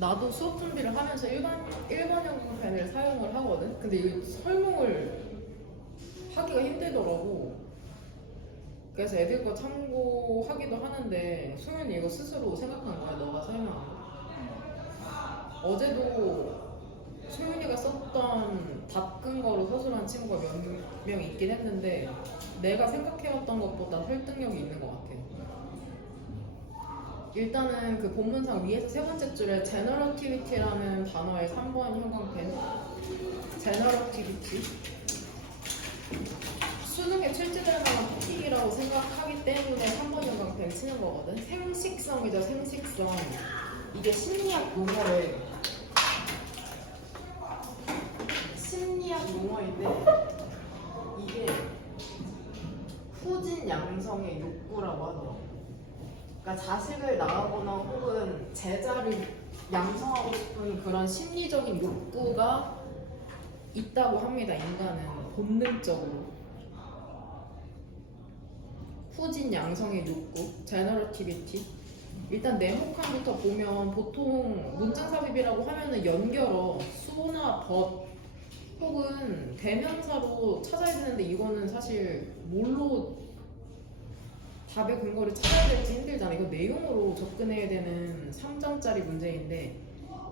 나도 수업 준비를 하면서 일반형 펜을 사용을 하거든. 근데 이 설명을 하기가 힘들더라고. 그래서 애들 거 참고하기도 하는데 소연이 이거 스스로 생각한 거야? 너가 설명한 거? 어제도 소윤이가 썼던 답근거로 서술한 친구가 몇 명 있긴 했는데 내가 생각해왔던 것보다 설득력이 있는 것 같아. 일단은 그 본문상 위에서 세 번째 줄에 generativity라는 단어의 3번 형광펜 generativity 수능에 출제될 만한 토픽이라고 생각하기 때문에 3번 형광펜 치는 거거든. 생식성이죠. 생식성. 이게 심리학 용어래. 심리학 용어인데 이게 후진 양성의 욕구라고 하더라고. 그러니까 자식을 낳거나 혹은 제자를 양성하고 싶은 그런 심리적인 욕구가 있다고 합니다. 인간은 본능적으로. 후진 양성의 욕구, 제너러티비티. 일단 네모칸부터 보면 보통 문장삽입이라고 하면은 연결어, 수나 벗 혹은 대명사로 찾아야 되는데 이거는 사실 뭘로 답의 근거를 찾아야 될지 힘들잖아. 이거 내용으로 접근해야 되는 3점짜리 문제인데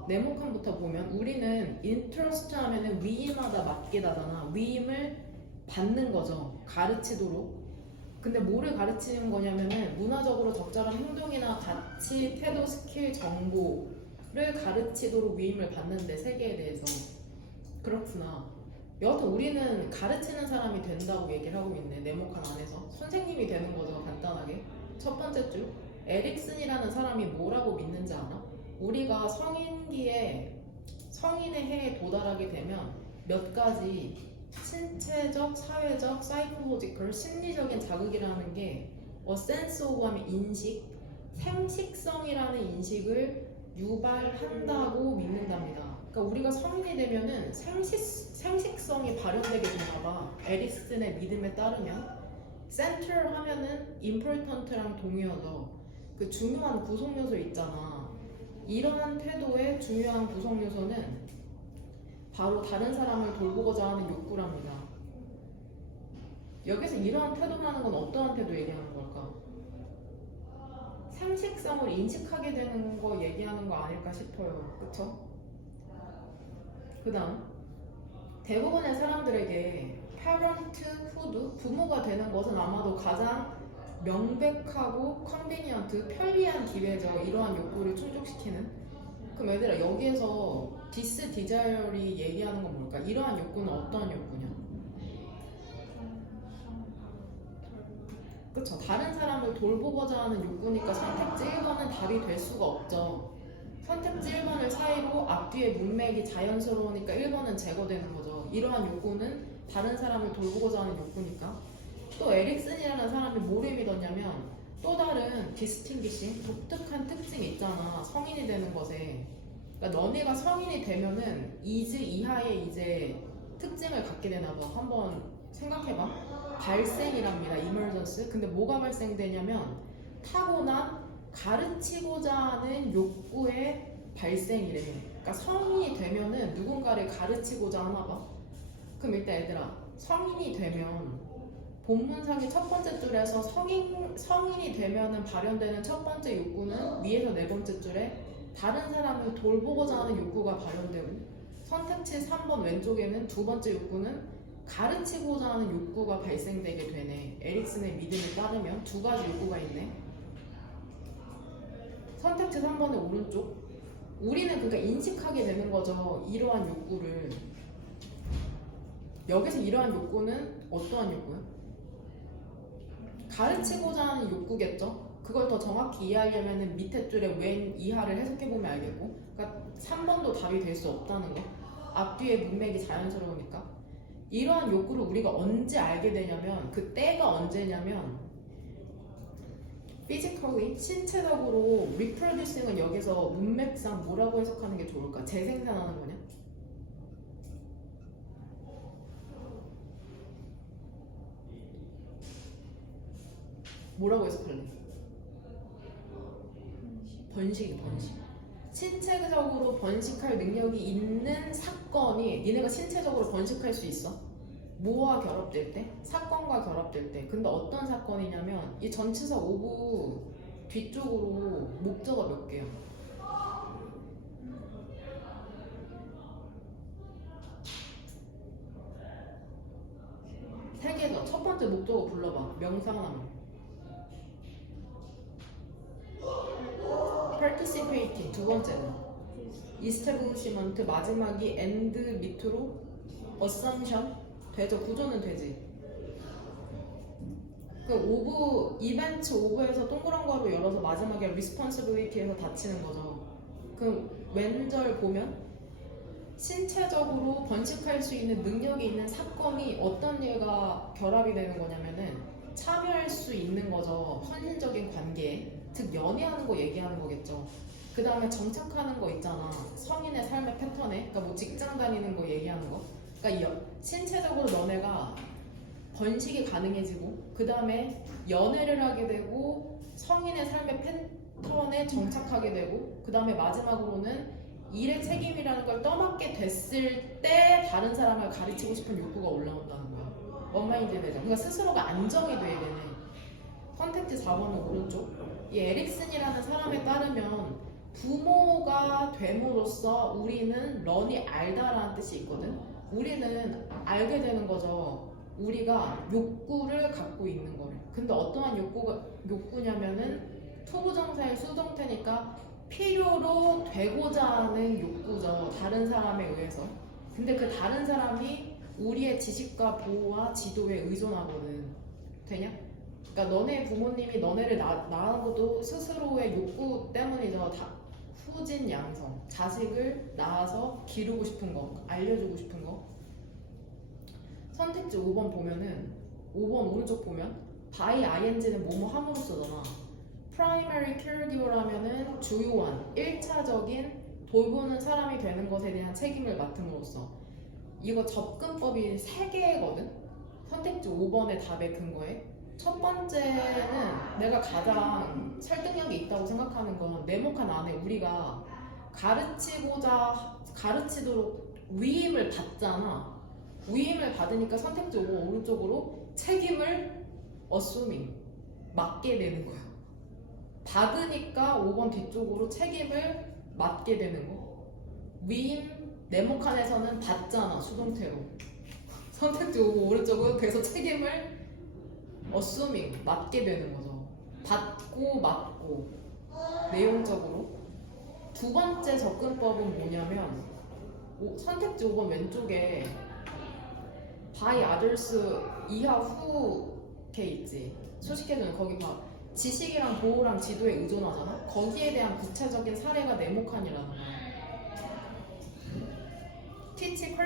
네모칸부터 보면 우리는 interest 하면은 위임하다 맡기다잖아. 위임을 받는 거죠. 가르치도록. 근데 뭐를 가르치는 거냐면은 문화적으로 적절한 행동이나 가치, 태도, 스킬, 정보를 가르치도록 위임을 받는데 세계에 대해서. 그렇구나. 여하튼 우리는 가르치는 사람이 된다고 얘기를 하고 있네. 네모칸 안에서 선생님이 되는 거죠. 간단하게. 첫 번째 줄 에릭슨이라는 사람이 뭐라고 믿는지 알아? 우리가 성인기에 성인의 해에 도달하게 되면 몇 가지 신체적, 사회적, 사이코로지컬, 심리적인 자극이라는 게 sense of 하면 인식, 생식성이라는 인식을 유발한다고 믿는답니다. 그러니까 우리가 성인이 되면은 생식성이 발현되게 되나 봐. 에릭슨의 믿음에 따르면 central 하면은 important랑 동의어죠. 그 중요한 구성 요소 있잖아. 이러한 태도의 중요한 구성 요소는 바로 다른 사람을 돌보고자 하는 욕구랍니다. 여기서 이러한 태도라는 건 어떠한 태도 얘기하는 걸까? 생식성을 인식하게 되는 거 얘기하는 거 아닐까 싶어요. 그쵸? 그 다음 대부분의 사람들에게 parenthood, 부모가 되는 것은 아마도 가장 명백하고 컨비니언트, 편리한 기회죠. 이러한 욕구를 충족시키는. 그럼 얘들아 여기에서 디스 디자이어리 얘기하는 건 뭘까? 이러한 욕구는 어떠한 욕구냐? 그쵸? 다른 사람을 돌보고자 하는 욕구니까 선택지 1번은 답이 될 수가 없죠. 선택지 1번을 사이로 앞뒤의 문맥이 자연스러우니까 1번은 제거되는 거죠. 이러한 욕구는 다른 사람을 돌보고자 하는 욕구니까. 또 에릭슨이라는 사람이 뭐를 믿었냐면 또 다른 디스팅기싱, 독특한 특징이 있잖아. 성인이 되는 것에. 그러니까 너네가 성인이 되면은 이즈 이하의 이제 특징을 갖게 되나 봐. 한번 생각해봐. 발생이랍니다. 이머전스. 근데 뭐가 발생되냐면 타고난 가르치고자 하는 욕구의 발생이래. 그러니까 성인이 되면은 누군가를 가르치고자 하나 봐. 그럼 일단 얘들아 성인이 되면 본문상의 첫 번째 줄에서 성인이 되면은 발현되는 첫 번째 욕구는 위에서 네 번째 줄에 다른 사람을 돌보고자 하는 욕구가 발현되고 선택지 3번 왼쪽에는 두 번째 욕구는 가르치고자 하는 욕구가 발생되게 되네. 에릭슨의 믿음에 따르면 두 가지 욕구가 있네. 선택지 3번의 오른쪽 우리는 그러니까 인식하게 되는 거죠. 이러한 욕구를. 여기서 이러한 욕구는 어떠한 욕구야? 가르치고자 하는 욕구겠죠? 그걸 더 정확히 이해하려면 밑에 줄에 왼 이하를 해석해보면 알겠고 그러니까 3번도 답이 될 수 없다는 거. 앞뒤의 문맥이 자연스러우니까. 이러한 욕구를 우리가 언제 알게 되냐면 그 때가 언제냐면 physically, 신체적으로 reproducing은 여기서 문맥상 뭐라고 해석하는 게 좋을까? 재생산하는 거냐? 뭐라고 해석할래? 번식. 신체적으로 번식할 능력이 있는 사건이 니네가 신체적으로 번식할 수 있어? 뭐와 결합될 때? 사건과 결합될 때. 근데 어떤 사건이냐면 이 전치사 오브 뒤쪽으로 목적어 몇 개야? 세 개죠. 첫 번째 목적어 불러봐. 명사 하나만. participating 두 번째는 establishment 마지막이 and 밑으로 assumption 되죠. 구조는 되지. 그 오브 이벤트 오브에서 동그란 괄호 열어서 마지막에 responsibility에서 닫히는 거죠. 그 왼절 보면 신체적으로 번식할 수 있는 능력이 있는 사건이 어떤 예가 결합이 되는 거냐면은 참여할 수 있는 거죠. 헌신적인 관계, 즉 연애하는 거 얘기하는 거겠죠. 그 다음에 정착하는 거 있잖아. 성인의 삶의 패턴에, 그러니까 뭐 직장 다니는 거 얘기하는 거. 그러니까 신체적으로 너네가 번식이 가능해지고 그 다음에 연애를 하게 되고 성인의 삶의 패턴에 정착하게 되고 그 다음에 마지막으로는 일의 책임이라는 걸 떠맡게 됐을 때 다른 사람을 가르치고 싶은 욕구가 올라온다는 거야. 원마인드 되죠. 그러니까 스스로가 안정이 돼야 되네. 컨텐츠 4번은 오른쪽. 이 에릭슨이라는 사람에 따르면 부모가 됨으로써 우리는 런이 알다라는 뜻이 있거든. 우리는 알게 되는 거죠. 우리가 욕구를 갖고 있는 거를. 근데 어떠한 욕구냐면은 투부정사의 수동태니까 필요로 되고자 하는 욕구죠. 다른 사람에 의해서. 근데 그 다른 사람이 우리의 지식과 보호와 지도에 의존하거든. 되냐? 그러니까 너네 부모님이 너네를 낳은 것도 스스로의 욕구 때문이죠. 후진 양성. 자식을 낳아서 기르고 싶은 거, 알려주고 싶은 거. 선택지 5번 보면은 5번 오른쪽 보면 by ing는 뭐뭐 함으로써잖아. primary caregiver라면은 주요한 1차적인 돌보는 사람이 되는 것에 대한 책임을 맡음으로써. 이거 접근법이 3개거든. 선택지 5번의 답의 근거에 첫 번째는 내가 가장 설득력이 있다고 생각하는 건 네모칸 안에 우리가 가르치도록 위임을 받잖아. 위임을 받으니까 선택지 5번 오른쪽으로 책임을 assuming 맡게 되는 거야. 받으니까 5번 뒤쪽으로 책임을 맡게 되는 거. 위임 네모칸에서는 받잖아 수동태로. 선택지 5번 오른쪽은 그래서 책임을 assuming 맡게 되는 거죠. 받고 맡고. 내용적으로 두 번째 접근법은 뭐냐면 선택지 5번 왼쪽에 by others 이하 후게 있지. 소식해주는 거기 봐. 지식이랑 보호랑 지도에 의존하잖아. 거기에 대한 구체적인 사례가 네모칸이라는 거야. teach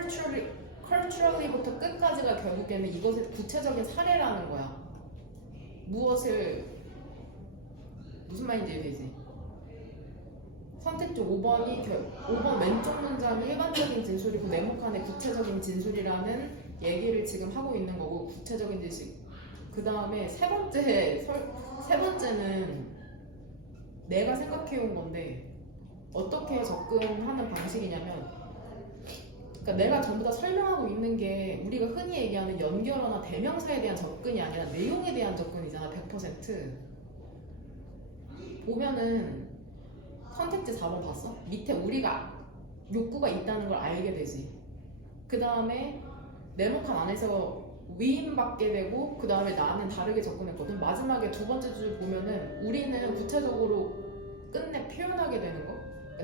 culturally부터 끝까지가 결국에는 이것의 구체적인 사례라는 거야. 무슨 말인지 이해되지? 선택지 5번 왼쪽 문장이 일반적인 진술이고 네모칸의 구체적인 진술이라는 얘기를 지금 하고 있는 거고, 구체적인 지식. 그 다음에 세 번째는 내가 생각해온 건데 어떻게 접근하는 방식이냐면, 그러니까 내가 전부 다 설명하고 있는 게 우리가 흔히 얘기하는 연결어나 대명사에 대한 접근이 아니라 내용에 대한 접근이잖아. 100%. 보면은 선택지 4번 봤어? 밑에 우리가 욕구가 있다는 걸 알게 되지. 그 다음에 네모칸 안에서 위임받게 되고, 그 다음에 나는 다르게 접근했거든. 마지막에 두 번째 줄 보면은 우리는 구체적으로 끝내 표현하게 되는 거.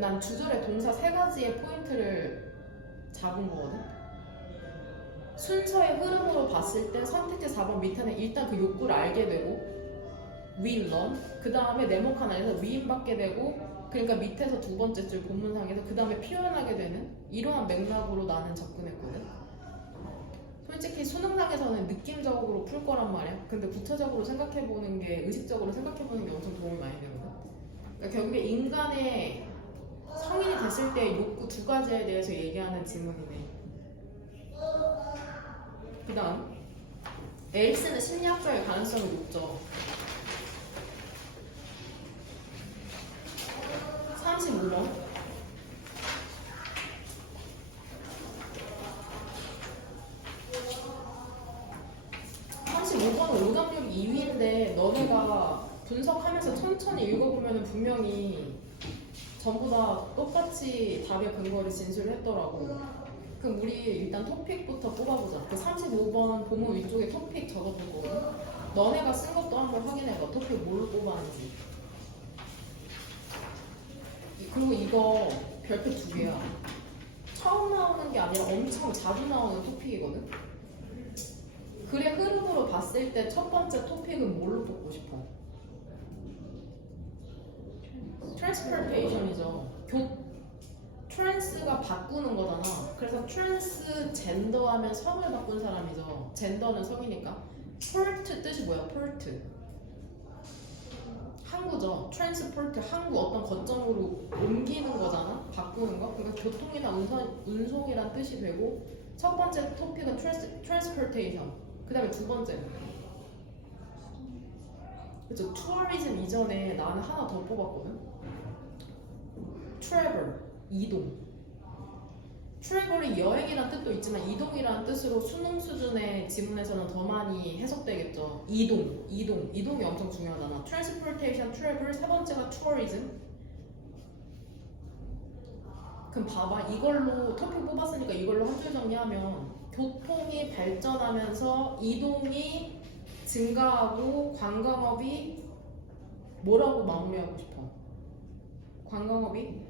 난 주절의 동사 3가지의 포인트를 잡은 거거든. 순서의 흐름으로 봤을 때 선택지 4번 밑에는 일단 그 욕구를 알게 되고 we learn, 그 다음에 네모칸 안에서 위임받게 되고, 그러니까 밑에서 두 번째 줄 본문상에서 그 다음에 표현하게 되는 이러한 맥락으로 나는 접근했거든. 솔직히 수능상에서는 느낌적으로 풀 거란 말이야. 근데 구체적으로 생각해보는 게, 의식적으로 생각해보는 게 엄청 도움이 많이 되거든. 그러니까 결국에 인간의 성인이 됐을 때의 욕구 2가지에 대해서 얘기하는 지문이네. 그 다음 에릭슨은 심리학자의 가능성이 높죠. 35번 너네가 분석하면서 천천히 읽어보면 분명히 전부 다 똑같이 답의 근거를 진술을 했더라고. 그럼 우리 일단 토픽부터 뽑아보자. 그 35번 보문 위쪽에 토픽 적어볼 거거든. 너네가 쓴 것도 한번 확인해봐. 토픽 뭘로 뽑았는지. 그리고 이거 별표 2개야. 처음 나오는 게 아니라 엄청 자주 나오는 토픽이거든. 글의 흐름으로 봤을 때 첫 번째 토픽은 뭘로 뽑고 싶어? transportation이죠. 트랜스가 바꾸는 거잖아. 그래서 트랜스 젠더 하면 성을 바꾼 사람이죠. 젠더는 성이니까. 폴트 뜻이 뭐야? 폴트. 항구죠. 트랜스포트 항구 어떤 거점으로 옮기는 거잖아. 바꾸는 거. 그러니까 교통이나 운송이란 뜻이 되고 첫 번째 토픽은 트랜스포테이션. 그 다음에 두 번째는 그쵸. 투어리즘 이전에 나는 하나 더 뽑았거든. 트래블, 이동. 트래블이 여행이란 뜻도 있지만 이동이라는 뜻으로 수능 수준의 지문에서는 더 많이 해석되겠죠. 이동이 엄청 중요하잖아. transportation, travel, 세 번째가 tourism. 그럼 봐봐, 이걸로 토픽 뽑았으니까 이걸로 한 줄 정리하면 교통이 발전하면서 이동이 증가하고 관광업이 뭐라고 마무리하고 싶어? 관광업이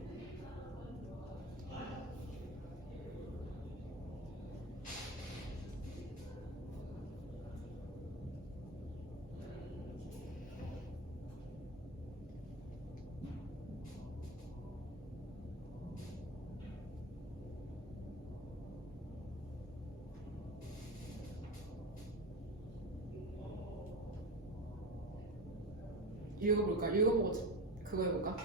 읽어보고 그거 해볼까?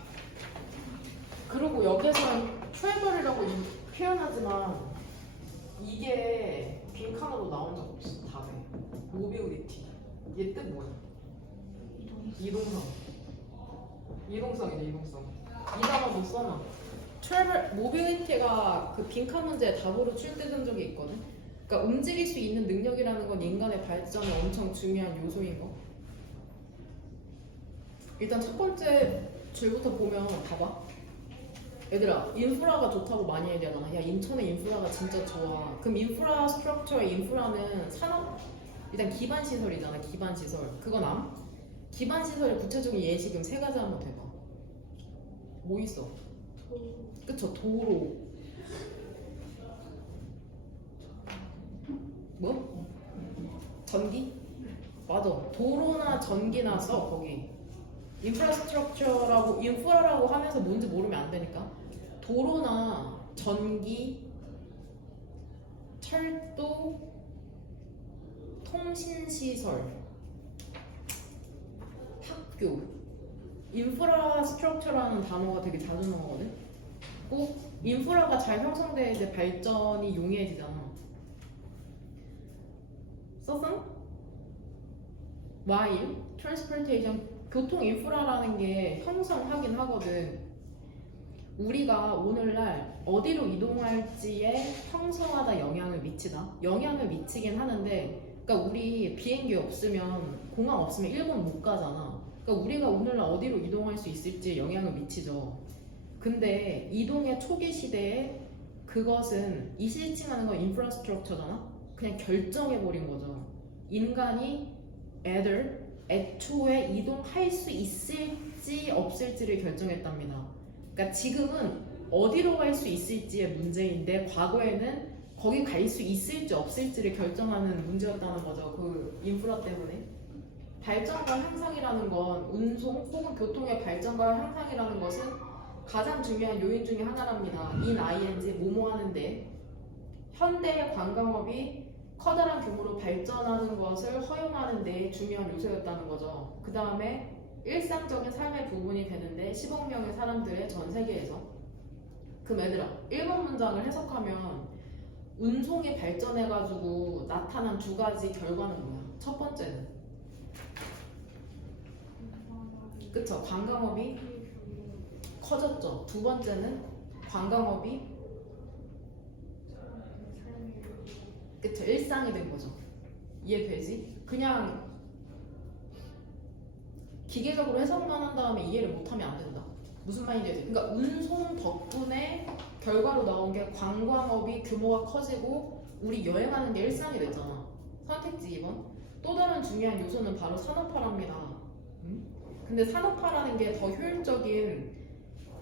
그리고 여기에서는 트래블이라고 표현하지만 이게 빈칸으로 나온 적 없어. 답에 모빌리티. 얘 뜻 뭐야? 이동성이네. 이 단어 못 써놔. 트래블 모빌리티가 그 빈칸 문제 답으로 출제된 적이 있거든. 그러니까 움직일 수 있는 능력이라는 건 인간의 발전에 엄청 중요한 요소인 거. 일단 첫 번째 줄부터 보면 봐봐. 얘들아, 인프라가 좋다고 많이 얘기하잖아. 야, 인천의 인프라가 진짜 좋아. 그럼 인프라스트럭처의 인프라는 산업, 일단 기반시설이잖아. 기반시설. 그거 남? 기반시설의 구체적인 예시금 세 가지 한번 대봐. 뭐 있어? 그쵸, 도로. 뭐? 전기? 맞아. 도로나 전기나 써, 거기. 인프라스트럭처라고 인프라라고 하면서 뭔지 모르면 안 되니까. 도로나 전기, 철도, 통신시설, 학교. 인프라스트럭처라는 단어가 되게 자주 나오거든. 꼭 인프라가 잘 형성돼야 이제 발전이 용이해지잖아. 썼어? while transportation 교통 인프라라는 게 형성하긴 하거든. 우리가 오늘날 어디로 이동할지에 형성하다 영향을 미치다. 영향을 미치긴 하는데, 그러니까 우리 비행기 없으면 공항 없으면 일본 못 가잖아. 그러니까 우리가 오늘날 어디로 이동할 수 있을지에 영향을 미치죠. 근데 이동의 초기 시대에 그것은 이 실증하는 건 인프라스트럭처잖아. 그냥 결정해버린 거죠. 인간이 애초에 이동할 수 있을지 없을지를 결정했답니다. 그러니까 지금은 어디로 갈 수 있을지의 문제인데 과거에는 거기 갈 수 있을지 없을지를 결정하는 문제였다는 거죠. 그 인프라 때문에. 발전과 향상이라는 건 운송 혹은 교통의 발전과 향상이라는 것은 가장 중요한 요인 중에 하나랍니다. ing 뭐뭐 하는데 현대의 관광업이 커다란 규모로 발전하는 것을 허용하는 데 중요한 요소였다는 거죠. 그 다음에 일상적인 삶의 부분이 되는데 10억 명의 사람들의 전 세계에서. 그럼 얘들아, 1번 문장을 해석하면 운송이 발전해가지고 나타난 두 가지 결과는 뭐야? 첫 번째는 그쵸, 관광업이 커졌죠. 두 번째는 관광업이 그쵸, 일상이 된 거죠. 이해되지? 그냥 기계적으로 해석만 한 다음에 이해를 못하면 안 된다. 무슨 말인지. 그러니까 운송 덕분에 결과로 나온 게 관광업이 규모가 커지고 우리 여행하는 게 일상이 됐잖아. 선택지 2번. 또 다른 중요한 요소는 바로 산업화랍니다. 근데 산업화라는 게 더 효율적인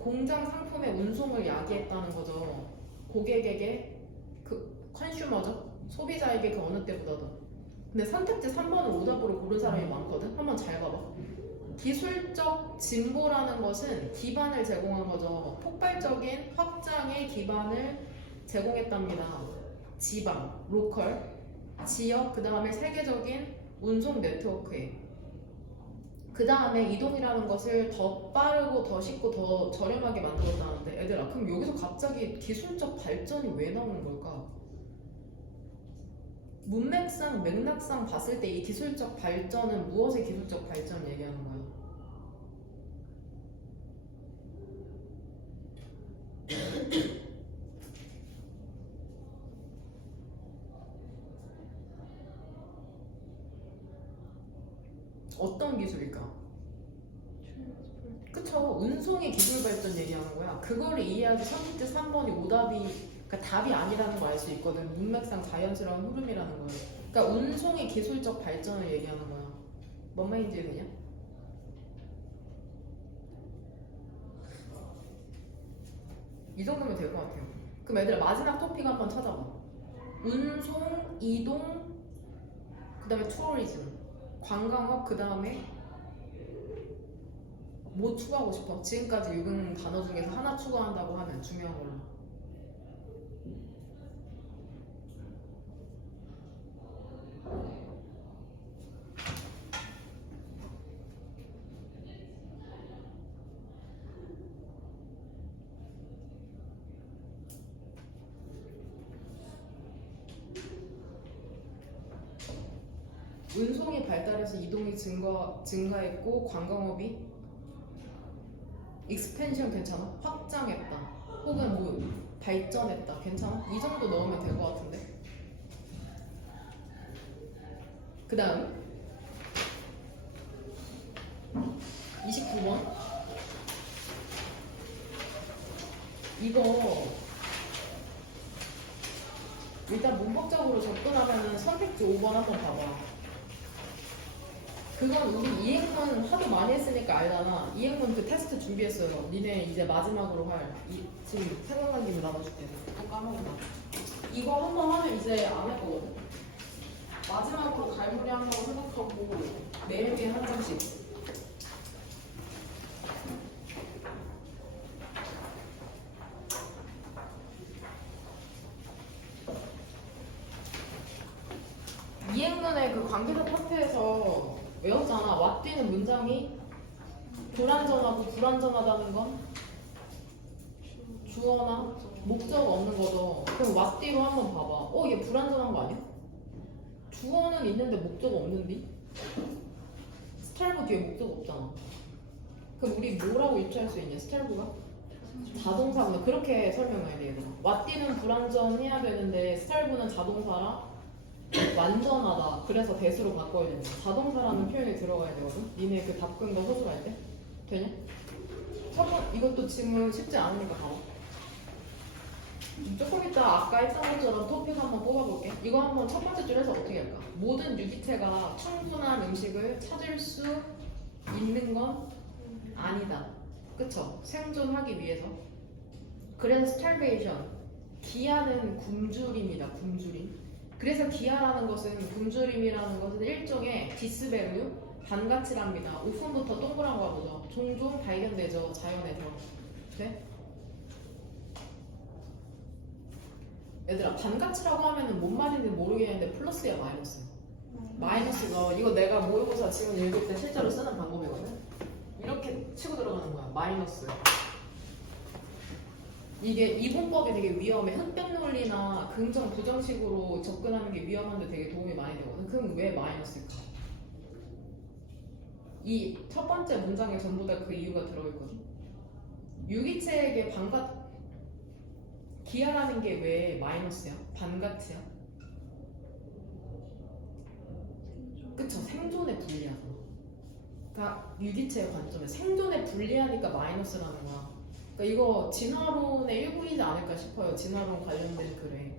공장 상품의 운송을 야기했다는 거죠. 고객에게 그 컨슈머죠. 소비자에게 그 어느 때보다도. 근데 선택지 3번을 오답으로 고른 사람이 많거든. 한번 잘 봐봐. 기술적 진보라는 것은 기반을 제공한 거죠. 폭발적인 확장의 기반을 제공했답니다. 지방, 로컬, 지역, 그 다음에 세계적인 운송 네트워크에. 그 다음에 이동이라는 것을 더 빠르고 더 쉽고 더 저렴하게 만들었다는데 애들아 그럼 여기서 갑자기 기술적 발전이 왜 나오는 걸까? 문맥상 맥락상 봤을 때 이 기술적 발전은 무엇의 기술적 발전 얘기하는 거야? 어떤 기술일까? 그쵸. 운송의 기술 발전 얘기하는 거야. 그거를 이해하지 선택지 3번이 오답이 그러니까 답이 아니라는 걸 알 수 있거든. 문맥상 자연스러운 흐름이라는 거예요. 그러니까 운송의 기술적 발전을 얘기하는 거야. 뭔 말인지 그냥? 이 정도면 될 것 같아요. 그럼 얘들아 마지막 토픽 한번 찾아봐. 운송, 이동, 그 다음에 투어리즘, 관광업, 그 다음에 뭐 추가하고 싶어? 지금까지 읽은 단어 중에서 하나 추가한다고 하면 중요한 걸로. 운송이 발달해서 이동이 증가했고 관광업이 익스펜션 괜찮아? 확장했다. 혹은 뭐 발전했다. 괜찮아? 이 정도 넣으면 될 것 같은데. 그 다음 29번 이거 일단 문법적으로 접근하면은 선택지 5번 한번 봐봐. 그건 우리 이행문 하도 많이 했으니까 알잖아. 이행문 그 테스트 준비했어요. 니네 이제 마지막으로 지금 생각난 김에 나눠줄게. 또 까먹었나. 이거 한번 하면 이제 안 할 거거든. 마지막으로 갈무리 한다고 생각하고 매일매한 장씩. 이행문의 그 관계사 파트에서 외웠잖아. 왓뒤는 문장이 불완전하고 불완전하다는 건 주어나 목적 없는 거죠. 그럼 왓뒤로 한번 봐봐. 얘 불완전한 거 아니야? 주어는 있는데 목적 없는데? 스탈브 뒤에 목적 없잖아. 그럼 우리 뭐라고 유추할 수 있냐? 스탈브가? 자동사구나. 그렇게 설명해야 돼 얘들아. 왓뒤는 불완전해야 되는데 스탈브는 자동사라 완전하다. 그래서 대수로 바꿔야 된다. 자동사라는 표현이 들어가야 되거든. 니네 그 답근 거 서술할 때 되냐? 이것도 질문 쉽지 않으니까 봐봐. 조금 이따 아까 했던 것처럼 토픽 한번 뽑아볼게. 이거 한번 첫 번째 줄에서 어떻게 할까? 모든 유기체가 충분한 음식을 찾을 수 있는 건 아니다. 그쵸? 생존하기 위해서. 그래서 starvation. 기아는 굶주림이다. 굶주림. 그래서 기아라는 것은 굶주림이라는 것은 일종의 디스밸류, 반가치랍니다. 오픈부터 동그란 거 보죠. 종종 발견되죠. 자연에서. 네? 얘들아 반가치라고 하면은 뭔 말인지 모르겠는데 플러스야 마이너스야? 마이너스가 이거 내가 모의고사 지금 읽을 때 실제로 쓰는 방법이거든. 이렇게 치고 들어가는 거야. 마이너스. 이게 이분법이 되게 위험해. 흑백 논리나 긍정 부정식으로 접근하는 게 위험한데 되게 도움이 많이 되거든. 그럼 왜 마이너스일까? 이 첫 번째 문장에 전부 다 그 이유가 들어있거든. 유기체에게 기아라는 게 왜 마이너스야? 반가치야? 그쵸? 생존에 불리하잖아. 그러니까 유기체의 관점에 생존에 불리하니까 마이너스라는 거야. 그러니까 이거 진화론의 일부이지 않을까 싶어요. 진화론 관련된 글에.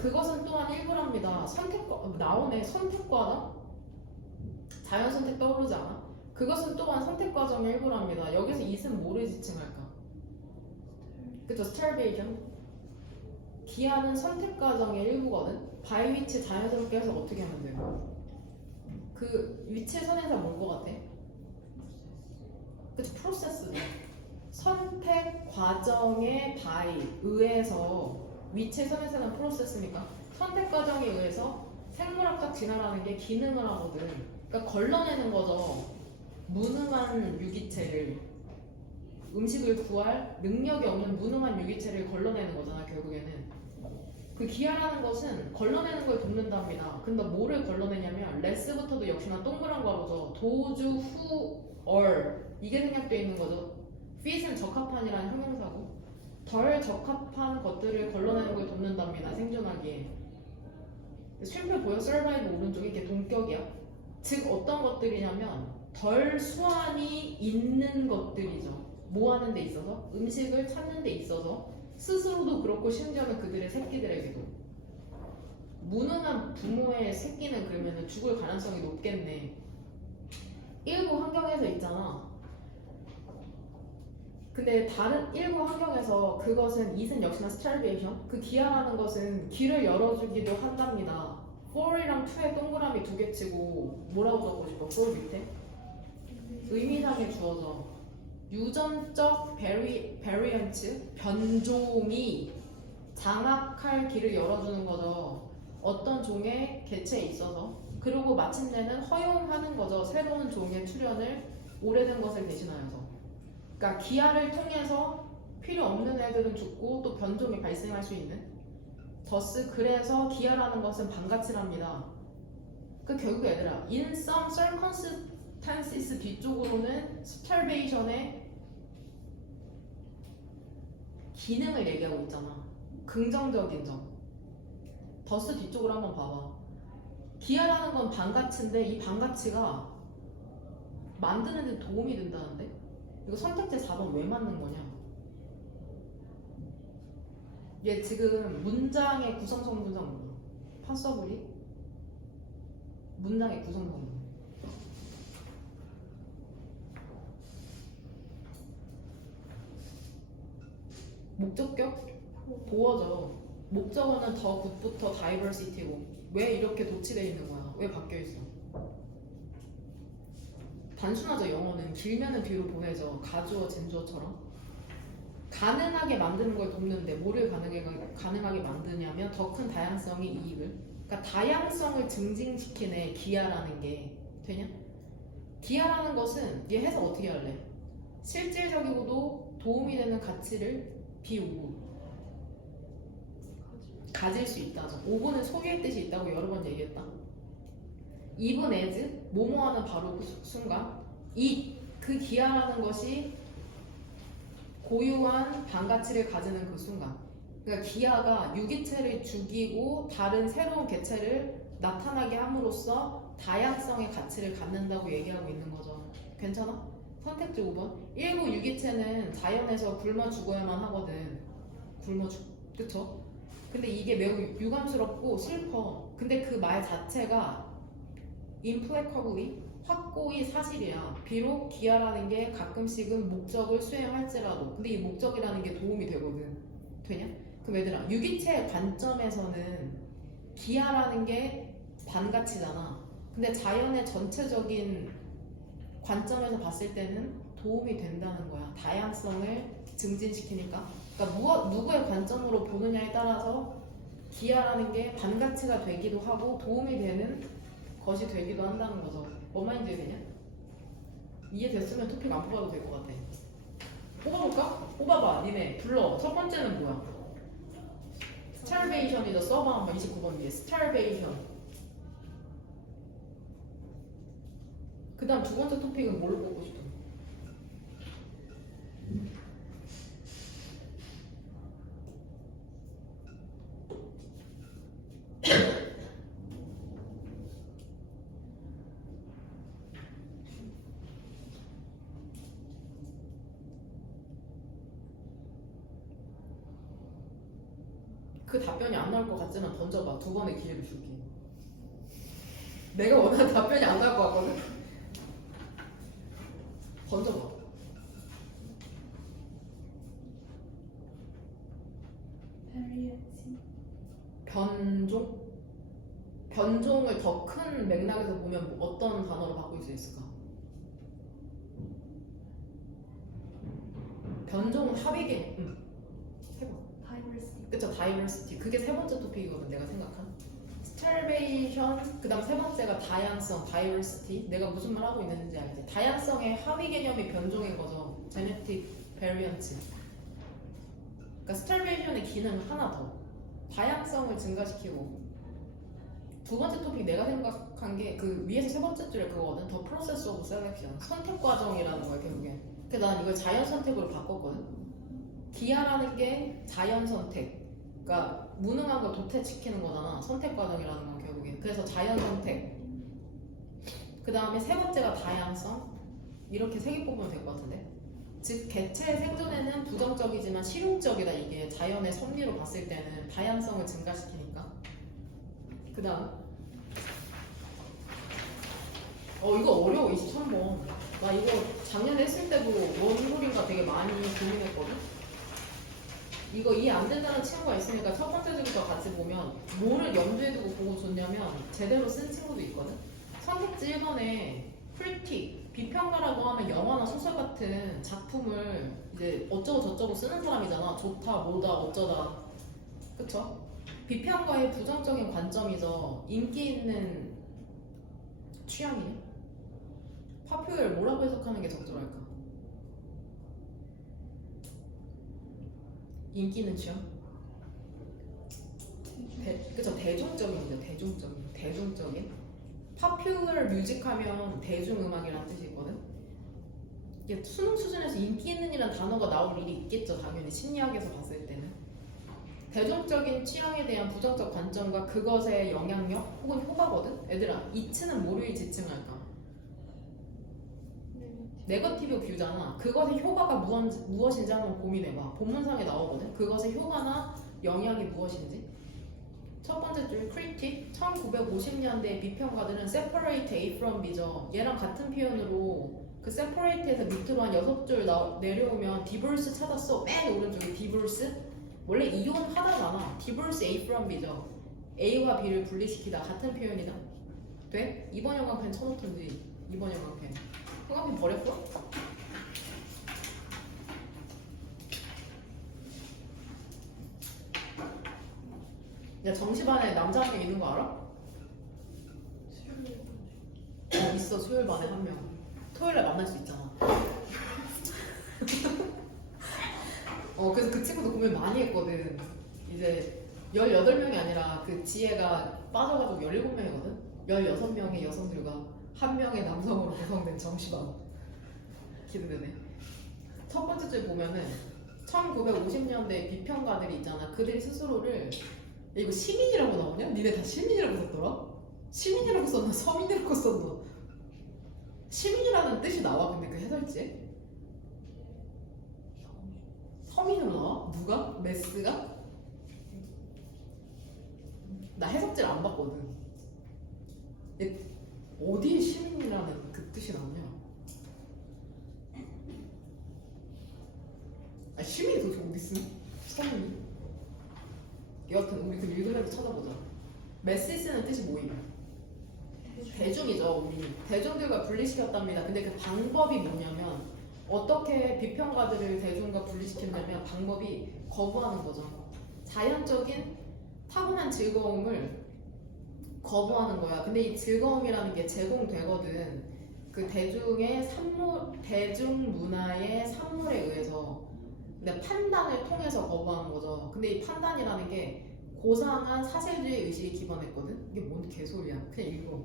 그것은 또한 일부랍니다. 나오네. 선택과정? 자연선택 떠오르지 않아? 그것은 또한 선택과정의 일부랍니다. 여기서 이은 뭐를 지칭할까? 그쵸? starvation. 기아는 선택과정의 일부거든. 바이 위치 자연스럽게 해서 어떻게 하면 돼요? 그 위치의 선행사 뭘 것 같아? 그쵸? 프로세스. 선택 과정의 바이 의해서 위치의 선행사는 프로세스니까 선택 과정에 의해서 생물학적 진화라는 게 기능을 하거든. 그러니까 걸러내는 거죠. 무능한 유기체를 음식을 구할 능력이 없는 무능한 유기체를 걸러내는 거잖아. 결국에는 그 기아라는 것은 걸러내는 걸 돕는답니다. 근데 뭐를 걸러내냐면 레스부터도 역시나 동그란 괄호죠. 도주 후 얼 이게 생략되어 있는 거죠. fit은 적합한이라는 형용사고 덜 적합한 것들을 걸러내는 걸 돕는답니다. 생존하기에. 쉼표 보여? survive 오른쪽이 이게 동격이야. 즉 어떤 것들이냐면 덜 수완이 있는 것들이죠. 뭐 하는 데 있어서? 음식을 찾는 데 있어서 스스로도 그렇고 심지어는 그들의 새끼들에게도. 무능한 부모의 새끼는 그러면 죽을 가능성이 높겠네. 일부 환경에서 있잖아. 근데 다른 일부 환경에서 그것은 이은 역시나 starvation. 그 기아라는 것은 길을 열어주기도 한답니다. 4이랑 2에 동그라미 2개 치고 뭐라고 적고 싶어? 4 밑에? 의미상에 주어져. 유전적 베리언츠 변종이 장악할 길을 열어주는 거죠. 어떤 종의 개체에 있어서. 그리고 마침내는 허용하는 거죠. 새로운 종의 출현을 오래된 것을 대신하여서. 그러니까 기아를 통해서 필요 없는 애들은 죽고 또 변종이 발생할 수 있는. 더스 그래서 기아라는 것은 반가치랍니다. 그 결국 얘들아 in some circumstances 뒤쪽으로는 starvation의 기능을 얘기하고 있잖아. 긍정적인 점. 더스 뒤쪽으로 한번 봐봐. 기아라는 건 반가치인데 이 반가치가 만드는 데 도움이 된다는데? 이거 선택지 4번 왜 맞는 거냐? 얘 지금 문장의 구성성분상 뭐야? 파서블이? 문장의 구성성분. 목적격? 보어죠. 목적어는 더 굿부터 다이버시티고 왜 이렇게 도치되어 있는 거야? 왜 바뀌어 있어? 단순하죠. 영어는 길면은 뒤로 보내죠. 가주어, 진주어처럼. 가능하게 만드는 걸 돕는데 뭐를 가능하게 만드냐면 더 큰 다양성의 이익을. 그러니까 다양성을 증진시키네. 기아라는 게 되냐? 기아라는 것은 얘 해석 어떻게 할래? 실질적이고도 도움이 되는 가치를 비오고 가질 수 있다죠. 5분은 소유의 뜻이 있다고 여러 번 얘기했다. 2분 as 뭐뭐하는 바로 그 순간 그 기아라는 것이 고유한 반가치를 가지는 그 순간. 그러니까 기아가 유기체를 죽이고 다른 새로운 개체를 나타나게 함으로써 다양성의 가치를 갖는다고 얘기하고 있는 거죠. 괜찮아? 선택지 5번. 일부 유기체는 자연에서 굶어 죽어야만 하거든. 그쵸? 근데 이게 매우 유감스럽고 슬퍼. 근데 그 말 자체가 implacably 확고히 사실이야. 비록 기아라는 게 가끔씩은 목적을 수행할지라도. 근데 이 목적이라는 게 도움이 되거든. 되냐? 그럼 얘들아, 유기체의 관점에서는 기아라는 게 반가치잖아. 근데 자연의 전체적인 관점에서 봤을 때는 도움이 된다는 거야. 다양성을 증진시키니까. 그러니까 누구의 관점으로 보느냐에 따라서 기아라는 게 반가치가 되기도 하고 도움이 되는 것이 되기도 한다는 거죠. 뭔 말인지 되냐? 이해됐으면 토픽 안 뽑아도 될 것 같아. 뽑아볼까? 뽑아봐. 니네 불러. 첫 번째는 뭐야? starvation이죠. 써봐 한번 29번 뒤에. starvation. 그 다음 두 번째 토픽은 뭘 뽑고 싶어? 그 답변이 안 나올 것 같지는 던져봐. 두 번의 기회를 줄게. 내가 원하는 답변이 안 나올 것 같거든? 던져봐. variety. 변종? 변종을 더 큰 맥락에서 보면 어떤 단어로 바꿀 수 있을까? 변종은 합의계. 해봐. diversity. 그쵸, 다이버시티. 그게 세 번째 토픽이거든, 내가 생각한. 스타베이션, 그 다음 세 번째가 다양성, 다이버시티. 내가 무슨 말 하고 있는지 알지? 다양성의 합의 개념이 변종인 거죠. 제네틱 베리언트. 그러니까 스타베이션의 기능 하나 더. 다양성을 증가시키고. 두 번째 토픽 내가 생각한 게 그 위에서 세 번째 줄에 그거거든. 더 프로세스 오브 셀렉션. 선택 과정이라는 거야, 결국에. 그래서 난 이걸 자연 선택으로 바꿨거든. 기아라는 게 자연 선택. 그러니까 무능한 걸 도태시키는 거잖아. 선택 과정이라는 건 결국에. 그래서 자연 선택. 그 다음에 세 번째가 다양성. 이렇게 세 개 뽑으면 될 것 같은데. 즉 개체의 생존에는 부정적이지만 실용적이다. 이게 자연의 섭리로 봤을 때는 다양성을 증가시키니까. 그 다음 이거 어려워. 23번. 나 이거 작년에 했을 때도 원소리가 되게 많이 고민했거든. 이거 이해 안 된다는 친구가 있으니까 첫 번째 줄부터 같이 보면 뭐를 염두에 두고 보고 줬냐면 제대로 쓴 친구도 있거든. 선택지 1번에 크리틱, 비평가라고 하면 영화나 소설 같은 작품을 이제 어쩌고 저쩌고 쓰는 사람이잖아. 좋다, 뭐다, 어쩌다. 그쵸? 비평가의 부정적인 관점이죠. 인기 있는 취향이냐? 파퓰을 뭐라고 해석하는 게 적절할까? 인기 있는 취향? 그쵸, 대중적인이죠. 대중적인. 파퓰러 뮤직하면 대중음악이라는 뜻이 있거든. 이게 수능 수준에서 인기 있는 이라는 단어가 나올 일이 있겠죠. 당연히 심리학에서 봤을 때는. 대중적인 취향에 대한 부정적 관점과 그것의 영향력 혹은 효과거든. 얘들아, 이치는 뭐를 지칭할까? 네거티브 뷰잖아. 그것의 효과가 무엇인지 한번 고민해봐. 본문상에 나오거든. 그것의 효과나 영향이 무엇인지. 첫 번째 줄 critic. 1950년대 비평가들은 separate A from B죠. 얘랑 같은 표현으로 그 separate에서 밑으로 한 6줄 내려오면 divorce 찾았어. 맨 오른쪽에 divorce. 원래 이혼하다잖아. divorce A from B죠. A와 B를 분리시키다. 같은 표현이다. 돼? 2번 영광펜 쳐놓던지. 2번 영광펜. 형광펜 버렸어? 야, 정시반에 남자 한 명 있는 거 알아? 있어. 수요일 반에 한 명. 토요일에 만날 수 있잖아. 그래서 그 친구도 고민 많이 했거든. 이제 18명이 아니라 그 지혜가 빠져가지고 17명이거든? 16명의 여성들과 한 명의 남성으로 구성된 정시반. 기대되네. 첫 번째 줄 보면은 1950년대 비평가들이 있잖아. 그들이 스스로를 이거 시민이라고 나오냐? 니네 다 시민이라고 썼더라? 시민이라고 썼나? 서민이라고 썼나? 시민이라는 뜻이 나와. 근데 그 해설지에 서민으로 나와? 누가? 메스가? 나 해석지를 안 봤거든. 어디에 시민이라는 그 뜻이 나오냐? 시민이 도대체 어디 있음? 서민이? 여하튼 우리 그 읽으려고 찾아보자. 메시스는 뜻이 뭐임? 대중이죠. 우리 대중들과 분리시켰답니다. 근데 그 방법이 뭐냐면 어떻게 비평가들을 대중과 분리시켰냐면 방법이 거부하는 거죠. 자연적인 타고난 즐거움을 거부하는 거야. 근데 이 즐거움이라는 게 제공되거든. 그 대중 문화의 산물에 의해서. 근데 판단을 통해서 거부하는 거죠. 근데 이 판단이라는 게 고상한 사실주의 의식에 기반했거든. 이게 뭔 개소리야. 그냥 읽어.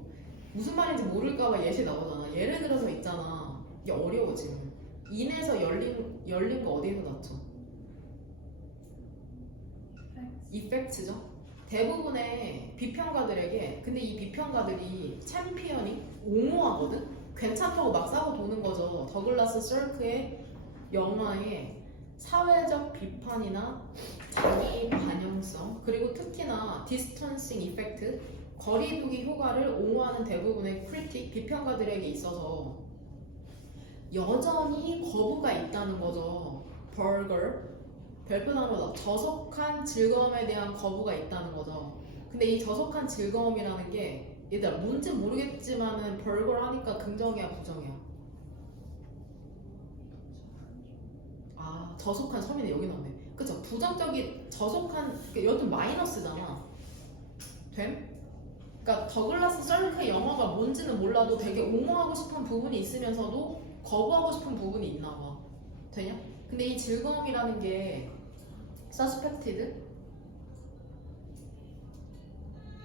무슨 말인지 모를까봐 예시 나오잖아. 예를 들어서 있잖아. 이게 어려워 지금. 인에서 열린 거 어디에서 낳죠? 이펙트죠. 대부분의 비평가들에게. 근데 이 비평가들이 챔피언이 옹호하거든. 괜찮다고 막 싸고 도는 거죠. 더글라스 서크의 영화에 사회적 비판이나 자기 반영성, 그리고 특히나 디스턴싱 이펙트, 거리두기 효과를 옹호하는 대부분의 크리틱, 비평가들에게 있어서 여전히 거부가 있다는 거죠. 별표단어로 저속한 즐거움에 대한 거부가 있다는 거죠. 근데 이 저속한 즐거움이라는 게 얘들아 뭔지 모르겠지만은 벌걸 하니까 긍정이야 부정이야? 아 저속한 섬이네 여기 나오네. 그쵸? 부정적인 저속한 여튼 마이너스잖아. 됨? 그러니까 더글라스 썰크의 영어가 뭔지는 몰라도 되게 옹호하고 싶은 부분이 있으면서도 거부하고 싶은 부분이 있나 봐. 되냐? 근데 이 즐거움이라는 게 suspected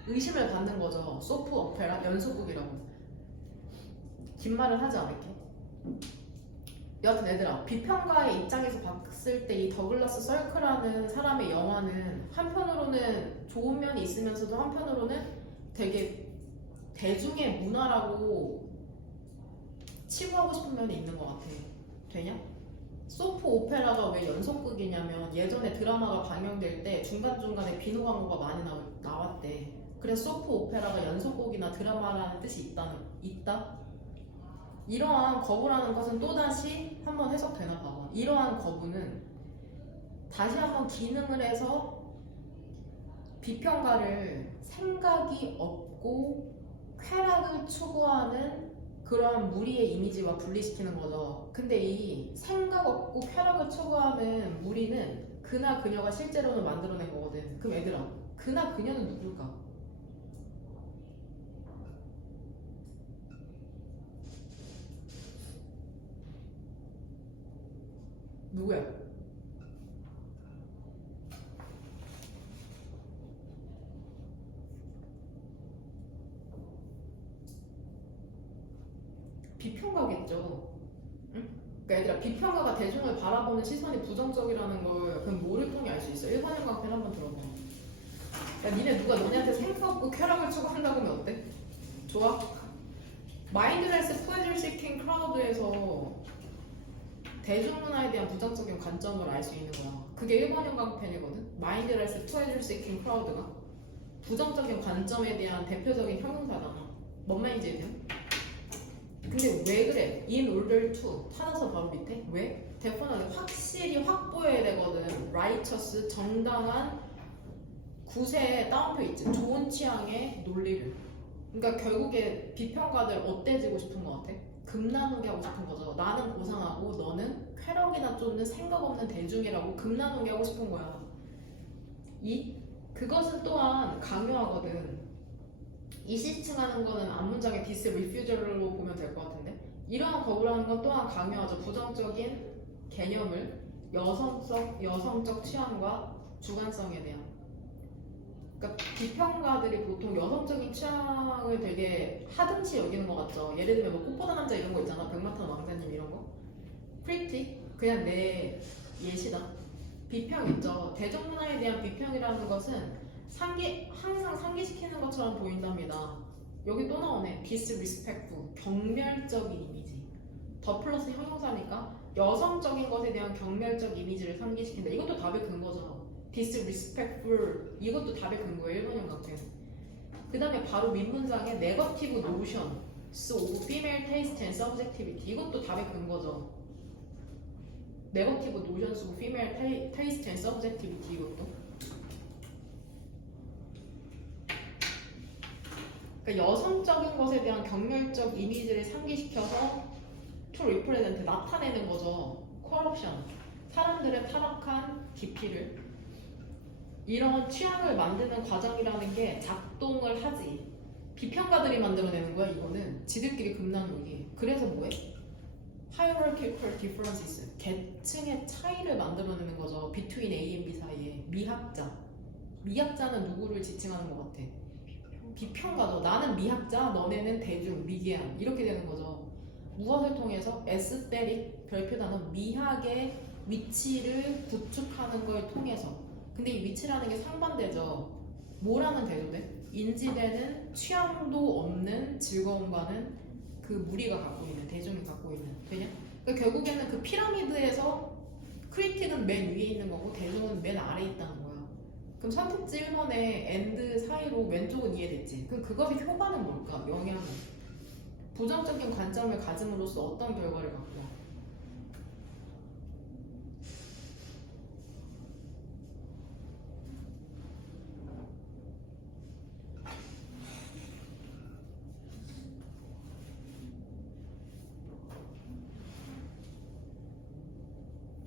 의심을 받는 거죠. 소프 오페라 연속극이라고. 긴 말은 하지 않을게. 여하튼 얘들아 비평가의 입장에서 봤을 때 이 더글라스 썰크라는 사람의 영화는 한편으로는 좋은 면이 있으면서도 한편으로는 되게 대중의 문화라고 치부하고 싶은 면이 있는 것 같아. 되냐? 소프 오페라가 왜 연속극이냐면 예전에 드라마가 방영될 때 중간중간에 비누 광고가 많이 나왔대. 그래서 소프 오페라가 연속곡이나 드라마라는 뜻이 있다? 이러한 거부라는 것은 또다시 한번 해석되나 봐봐. 이러한 거부는 다시 한번 기능을 해서 비평가를 생각이 없고 쾌락을 추구하는 그러한 무리의 이미지와 분리시키는 거죠. 근데 이 생각 없고 쾌락을 추구하는 무리는 그나 그녀가 실제로는 만들어낸 거거든. 그럼 얘들아 그나 그녀는 누굴까? 누구야? 비평가겠죠. 응? 그러니까 얘들아 비평가가 대중을 바라보는 시선이 부정적이라는 걸 그럼 뭐를 통해 알 수 있어? 일반인 강편 한번 들어봐. 야 니네 누가 너네한테 생각 없고 쾌락을 추구한다고 하면 어때? 좋아? 마인드레스 플레저 시킹 크라우드에서 대중문화에 대한 부정적인 관점을 알 수 있는 거야. 그게 일본형 강편이거든. 마인드레스 플레저 시킹 크라우드가 부정적인 관점에 대한 대표적인 형용사잖아. 뭔 말인지 이해돼요? 근데 왜 그래? In order to 찾아서 바로 밑에 왜? 대표는 확실히 확보해야 되거든. righteous 정당한 구세에 따옴표 있지. 좋은 취향의 논리를. 그러니까 결국에 비평가들 어때지고 싶은 것 같아? 금 나누게 하고 싶은 거죠. 나는 고상하고 너는 쾌락이나 쫓는 생각 없는 대중이라고 금 나누게 하고 싶은 거야. 그것은 또한 강요하거든. 이 시칭하는 거는 앞문장의 디스 리퓨저로 보면 될 것 같은데 이러한 거부라는 건 또한 강요하죠. 부정적인 개념을 여성적 취향과 주관성에 대한. 그러니까 비평가들이 보통 여성적인 취향을 되게 하등치 여기는 것 같죠. 예를 들면 뭐 꽃보다 남자 이런 거 있잖아. 백마탄 왕자님 이런 거. 프리티 그냥 내 예시다. 비평 있죠. 대중문화에 대한 비평이라는 것은 항상 상기시키는 것처럼 보인답니다. 여기 또 나오네. disrespectful 경멸적인 이미지. 더 플러스 형용사니까 여성적인 것에 대한 경멸적 이미지를 상기시킨다. 이것도 답의 근거죠. disrespectful 이것도 답의 근거예요. 일본형 같은. 그 다음에 바로 밑문장에 negative notions of female taste and subjectivity 이것도 답의 근거죠. negative notions of female taste and subjectivity 이것도. 그러니까 여성적인 것에 대한 경멸적 이미지를 상기시켜서 to represent 나타내는 거죠. corruption 사람들의 타락한 기피를 이런 취향을 만드는 과정이라는 게 작동을 하지. 비평가들이 만들어내는 거야. 이거는 지들끼리 금나누기. 그래서 뭐해? hierarchical differences 계층의 차이를 만들어내는 거죠. between A and B 사이에. 미학자는 누구를 지칭하는 것 같아? 비평가죠. 나는 미학자, 너네는 대중, 미개한 이렇게 되는 거죠. 무엇을 통해서? 에스테릭 별표단은 미학의 위치를 구축하는 걸 통해서. 근데 이 위치라는 게 상반되죠. 뭐라는 대조돼? 인지되는 취향도 없는 즐거움과는 그 무리가 갖고 있는, 대중이 갖고 있는. 되냐? 그러니까 결국에는 그 피라미드에서 크리틱은 맨 위에 있는 거고 대중은 맨 아래에 있다는 거야. 그럼 선택지 1번에 and 사이로 왼쪽은 이해됐지? 그럼 그것의 효과는 뭘까? 영향은 부정적인 관점을 가짐으로써 어떤 결과를 갖고 와?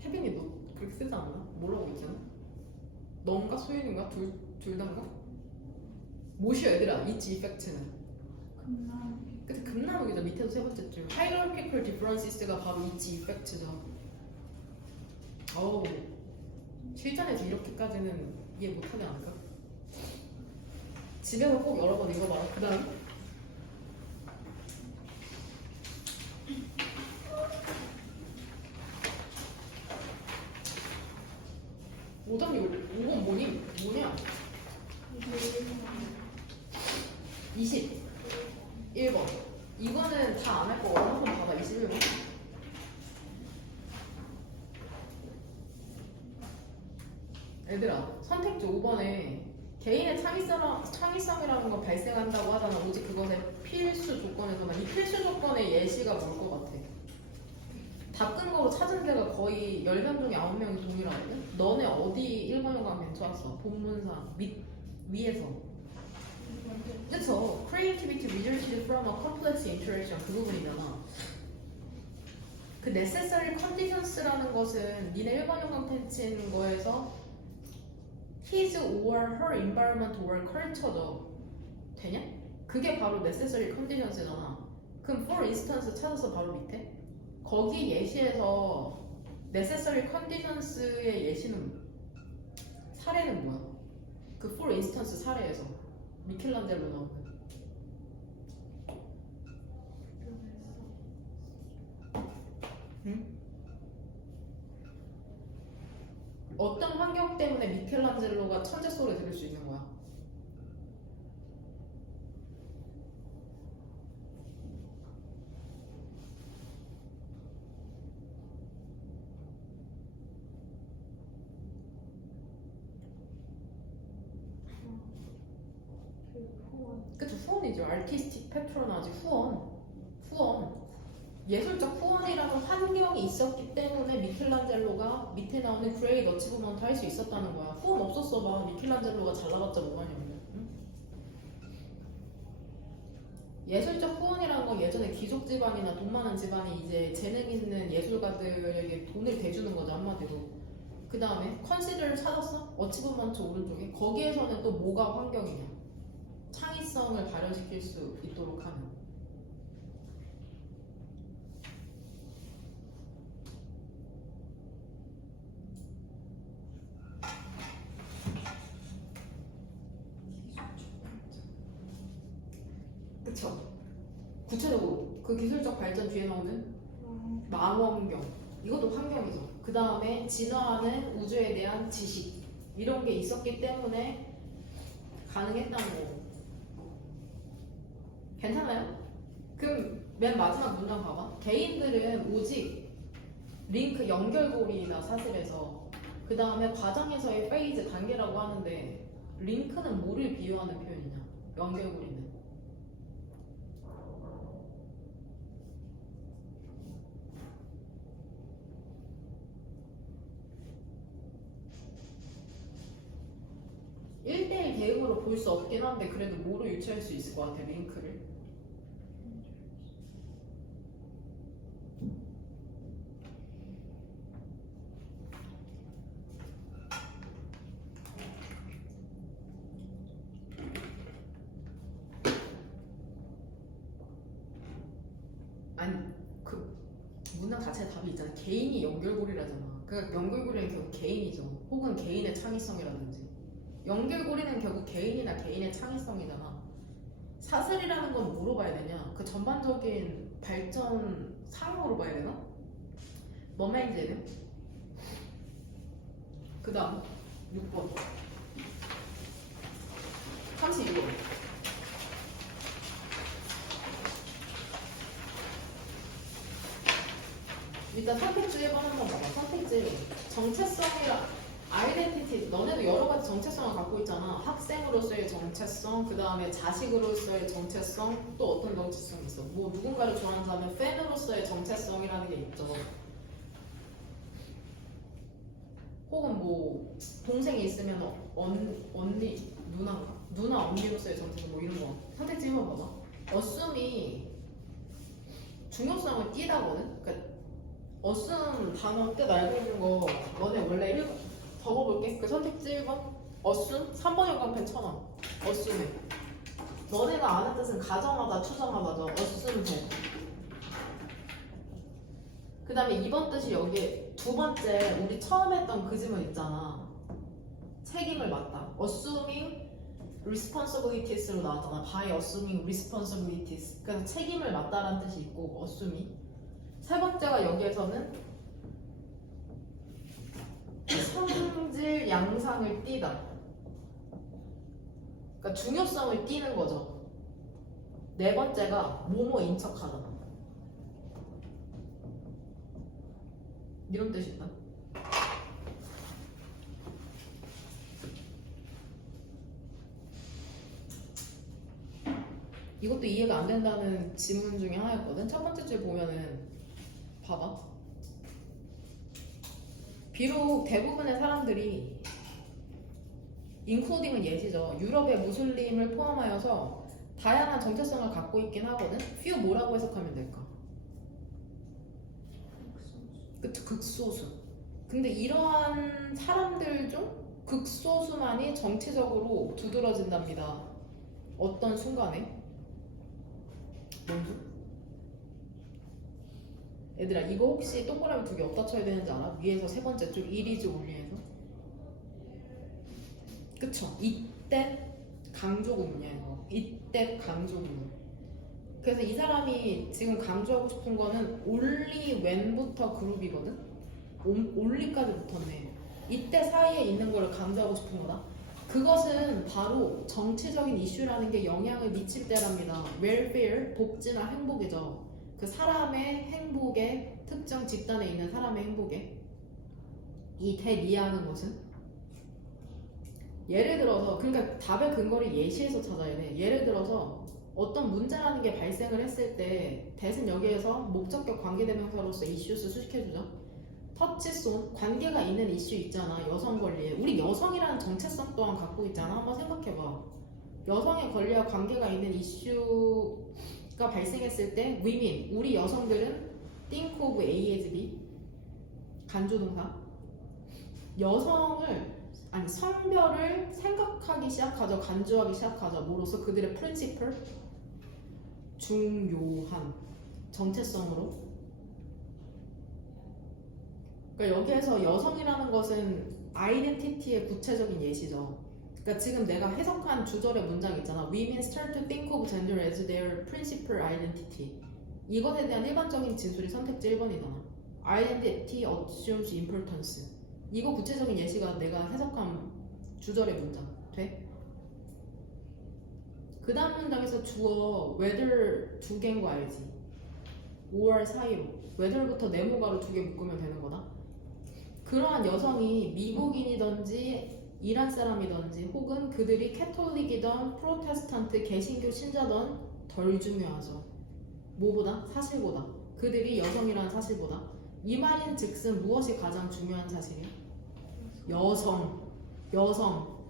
혜빈이 너 그렇게 쓰지 않나? 뭐라고 있잖아? 넌가 소윤인가? 둘 다인가? 뭐시여 얘들아 이치 이펙트는 근데 급나무기죠. 밑에도 세 번째 줄 hierarchical differences가 바로 이치 이펙트죠. 어우 실전에서 이렇게까지는 이해 못하지 않을까? 집에서 꼭 여러 번 읽어봐라. 그 다음 5번 뭐냐? 21번 이거는 다 안 할 거 한번 봐봐. 21번 얘들아 선택지 5번에 개인의 창의성이라는 건 발생한다고 하잖아. 오직 그것의 필수 조건에서만. 이 필수 조건의 예시가 뭘 것 같아? 답근거로 찾은 데가 거의 10명 중에 9명이 동일하거든? 너네 어디 1번 영광 괜찮았어? 본문상 위에서 그쵸? Creativity resulted from a complex interaction 그 부분이잖아. 그 necessary conditions라는 것은 니네 1번 영광 텐친 거에서 his or her environment or culture도 되냐? 그게 바로 necessary conditions잖아. 그럼 for instance 찾아서 바로 밑에 거기 예시에서 necessary conditions의 예시는 사례는 뭐야? 그 for instance 사례에서 미켈란젤로 나오는 응? 어떤 환경 때문에 미켈란젤로가 천재 소리 들을 수 있는 거야? 그쵸 후원이죠. 아티스틱 패트로나지 후원 예술적 후원이라는 환경이 있었기 때문에 미켈란젤로가 밑에 나오는 그레이트 어치브먼트 할 수 있었다는 거야. 후원 없었어 봐. 미켈란젤로가 잘 나갔자 뭐하냐. 응? 예술적 후원이라는 건 예전에 귀족 집안이나 돈 많은 집안이 이제 재능 있는 예술가들에게 돈을 대주는 거죠 한마디로. 그 다음에 컨시더를 찾았어? 어치브먼트 오른쪽에 거기에서는 또 뭐가 환경이냐? 창의성을 발현시킬 수 있도록 하는. 그쵸? 구체적으로 그 기술적 발전 뒤에 나오는 망원경 이것도 환경이죠. 그 다음에 진화하는 우주에 대한 지식 이런 게 있었기 때문에 가능했다는 거. 괜찮아요? 그럼 맨 마지막 문장 봐봐. 개인들은 오직 링크 연결고리이다 사실에서. 그 다음에 과정에서의 페이즈 단계라고 하는데 링크는 뭐를 비유하는 표현이냐? 연결고리는 일대일 대응으로 볼 수 없긴 한데 그래도 뭐로 유추할 수 있을 것 같아 링크를. 아니 그 문장 자체에 답이 있잖아. 개인이 연결고리라잖아. 그러니까 연결고리는 결국 개인이죠. 혹은 개인의 창의성이라든지. 연결고리는 결국 개인이나 개인의 창의성이잖아. 사슬이라는 건 뭐로 봐야 되냐? 그 전반적인 발전 상으로 봐야 되나? 뭔 말인지 해요? 그 다음 6번 32번 일단 선택지 1번 한번 봐봐. 선택지 1번 정체성이랑 아이덴티티 너네도 여러 가지 정체성을 갖고 있잖아. 학생으로서의 정체성, 그 다음에 자식으로서의 정체성, 또 어떤 정체성이 있어? 뭐 누군가를 좋아하는 사람은 팬으로서의 정체성이라는 게 있죠. 혹은 뭐 동생이 있으면 언니, 누나 언니로서의 정체성 뭐 이런 거 선택지 한번 봐봐. 어쌔이 중요성을 띠다거든. 그러니까 어쌔 단어 뜻 알고 있는 거 너네 원래 적어볼게. 그 선택지 1번 어쌔 3번 연관펜 1,000원. 어쌔에 너네가 아는 뜻은 가정하다, 추정하다죠. 어쌔 돼. 그 다음에 2번 뜻이 여기에 두 번째 우리 처음 했던 그 지문 있잖아. 책임을 맡다. assuming responsibilities로 나왔잖아. by assuming responsibilities. 그래서 책임을 맡다라는 뜻이 있고 assuming. 세 번째가 여기에서는 성질 양상을 띠다. 그러니까 중요성을 띠는 거죠. 네 번째가 뭐뭐인 척하다. 이런 뜻이 있다. 이것도 이해가 안 된다는 지문 중에 하나였거든. 첫 번째 줄 보면은 봐봐. 비록 대부분의 사람들이 인클루딩은 예시죠. 유럽의 무슬림을 포함하여서 다양한 정체성을 갖고 있긴 하거든. few 뭐라고 해석하면 될까? 그쵸, 극소수. 근데 이러한 사람들 중 극소수만이 정치적으로 두드러진답니다. 어떤 순간에? 뭔지? 얘들아 이거 혹시 동그라미 2개 어디다 쳐야 되는지 알아? 위에서 세 번째 줄 이리즈 올리에서. 그쵸? 이때 강조구문이야 이거. 이때 강조구문. 그래서 이 사람이 지금 강조하고 싶은 거는 only when부터 그룹이거든? only까지 붙었네. 이때 사이에 있는 거를 강조하고 싶은 거다. 그것은 바로 정치적인 이슈라는 게 영향을 미칠 때랍니다. welfare, 복지나 행복이죠. 그 사람의 행복에, 특정 집단에 있는 사람의 행복에 이 대리하는 것은 예를 들어서, 그러니까 답의 근거를 예시에서 찾아야 돼. 예를 들어서 어떤 문제라는 게 발생을 했을 때 대신 여기에서 목적격 관계대명사로서 이슈스 수식해주죠. 터치손, 관계가 있는 이슈 있잖아. 여성 권리에. 우리 여성이라는 정체성 또한 갖고 있잖아. 한번 생각해봐. 여성의 권리와 관계가 있는 이슈가 발생했을 때 women, 우리 여성들은 think of A as B, 간주동사. 성별을 생각하기 시작하죠. 간주하기 시작하죠. 뭐로서? 그들의 principle, 중요한 정체성으로. 그러니까 여기에서 여성이라는 것은 아이덴티티의 구체적인 예시죠. 그러니까 지금 내가 해석한 주절의 문장 있잖아. Women start to think of gender as their principal identity. 이것에 대한 일반적인 진술이 선택지 1번이잖아. Identity assumes importance. 이거 구체적인 예시가 내가 해석한 주절의 문장. 돼? 그 다음 문장에서 주어 whether 두 개인 거 알지? 5월 사이로 whether부터 네모가로 2개 묶으면 되는 거다. 그러한 여성이 미국인이든지 이란 사람이든지 혹은 그들이 캐톨릭이든 프로테스탄트 개신교 신자든 덜 중요하죠. 뭐보다? 사실보다. 그들이 여성이라는 사실보다. 이 말인 즉슨 무엇이 가장 중요한 사실이야?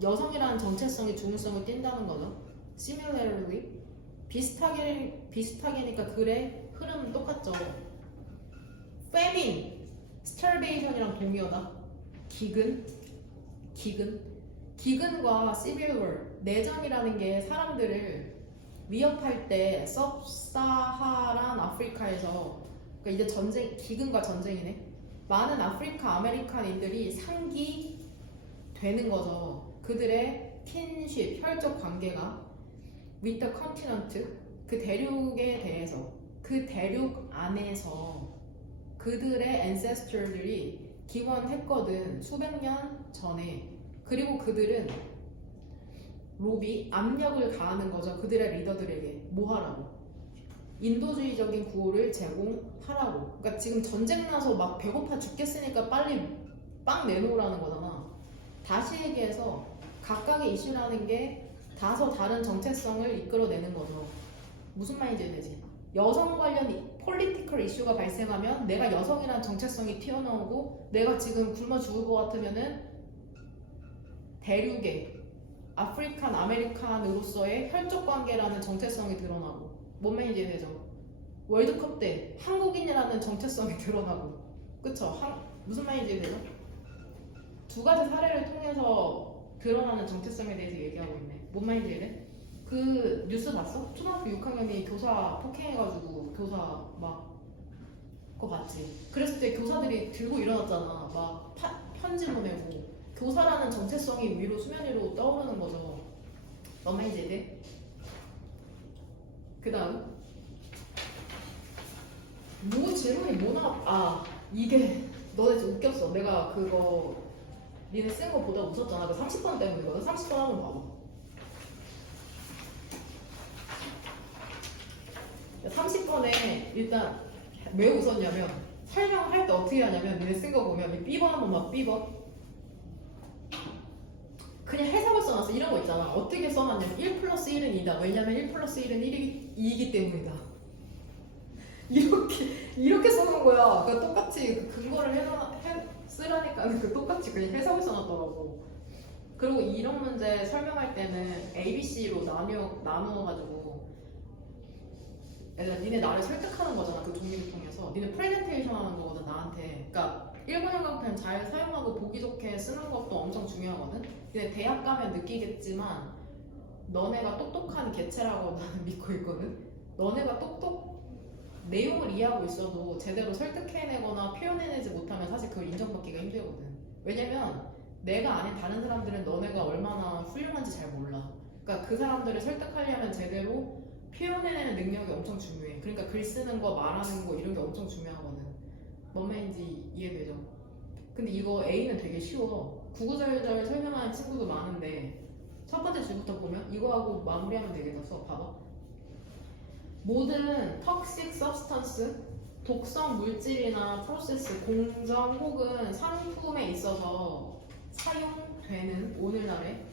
여성이라는 정체성이 중요성을 띈다는 거죠. Similarly, 비슷하게니까 글의 흐름은 똑같죠. Famine, starvation이랑 동의어다. 기근과 civil war, 내전이라는 게 사람들을 위협할 때 서브사하란 아프리카에서, 그러니까 이제 기근과 전쟁이네. 많은 아프리카 아메리칸인들이 상기되는 거죠. 그들의 킨십, 혈족 관계가 with the continent, 그 대륙에 대해서, 그 대륙 안에서 그들의 ancestor들이 기원했거든. 수백 년 전에. 그리고 그들은 로비, 압력을 가하는 거죠. 그들의 리더들에게. 뭐 하라고? 인도주의적인 구호를 제공하라고. 그러니까 지금 전쟁 나서 막 배고파 죽겠으니까 빨리 빵 내놓으라는 거잖아. 다시 얘기해서 각각의 이슈라는 게 다소 다른 정체성을 이끌어내는 거죠. 무슨 말인지 이해되지? 여성 관련 폴리티컬 이슈가 발생하면 내가 여성이라는 정체성이 튀어나오고 내가 지금 굶어 죽을 것 같으면은 대륙의 아프리칸 아메리칸으로서의 혈족 관계라는 정체성이 드러나고 뭔 말인지 이해되죠? 월드컵 때 한국인이라는 정체성이 드러나고 그쵸? 무슨 말인지 이해되죠? 두 가지 사례를 통해서 드러나는 정체성에 대해서 얘기하고 있네. 뭔 말인지 이해돼? 그 뉴스 봤어? 초등학교 6학년이 교사 폭행해가지고 교사 막 그거 봤지? 그랬을 때 교사들이 들고 일어났잖아. 막 편지 보내고 교사라는 정체성이 위로 수면 위로 떠오르는 거죠. 뭔 말인지 이해돼? 그 다음 뭐 질문이 뭐 이게 너네 좀 웃겼어. 내가 그거 니네 쓴 거 보다 웃었잖아. 그 30번 때문이거든. 30번 한번 봐봐. 30번에 일단 왜 웃었냐면 설명할 때 어떻게 하냐면 니네 쓴 거 보면 이 삐버 한번 막 삐버 그냥 해석을 써놨어. 이런 거 있잖아. 어떻게 써놨냐면 1 플러스 1은 2다. 왜냐면 1 플러스 1은 2이기 때문이다. 이렇게 써놓은 거야. 그러니까 똑같이 그 근거를 쓰라니까 그 똑같이 그냥 해석을 써놨더라고. 그리고 이런 문제 설명할 때는 ABC로 나누어가지고 얘들아 니네 나를 설득하는 거잖아. 그 종류를 통해서 니네 프레젠테이션 하는 거거든 나한테. 그러니까 일본 형광펜 잘 사용하고 보기 좋게 쓰는 것도 엄청 중요하거든. 근데 대학 가면 느끼겠지만 너네가 똑똑한 개체라고 나는 믿고 있거든. 너네가 내용을 이해하고 있어도 제대로 설득해내거나 표현해내지 못하면 사실 그걸 인정받기가 힘들거든. 왜냐면 내가 아닌 다른 사람들은 너네가 얼마나 훌륭한지 잘 몰라. 그러니까 그 사람들을 설득하려면 제대로 표현해내는 능력이 엄청 중요해. 그러니까 글 쓰는 거, 말하는 거 이런 게 엄청 중요하거든. 뭔 말인지 이해되죠? 근데 이거 A는 되게 쉬워. 구구절절 설명하는 친구도 많은데 첫 번째 줄부터 보면 이거하고 마무리하면 되겠다. 수업 봐봐. 모든 toxic substance, 독성 물질이나 프로세스, 공정 혹은 상품에 있어서 사용되는 오늘날에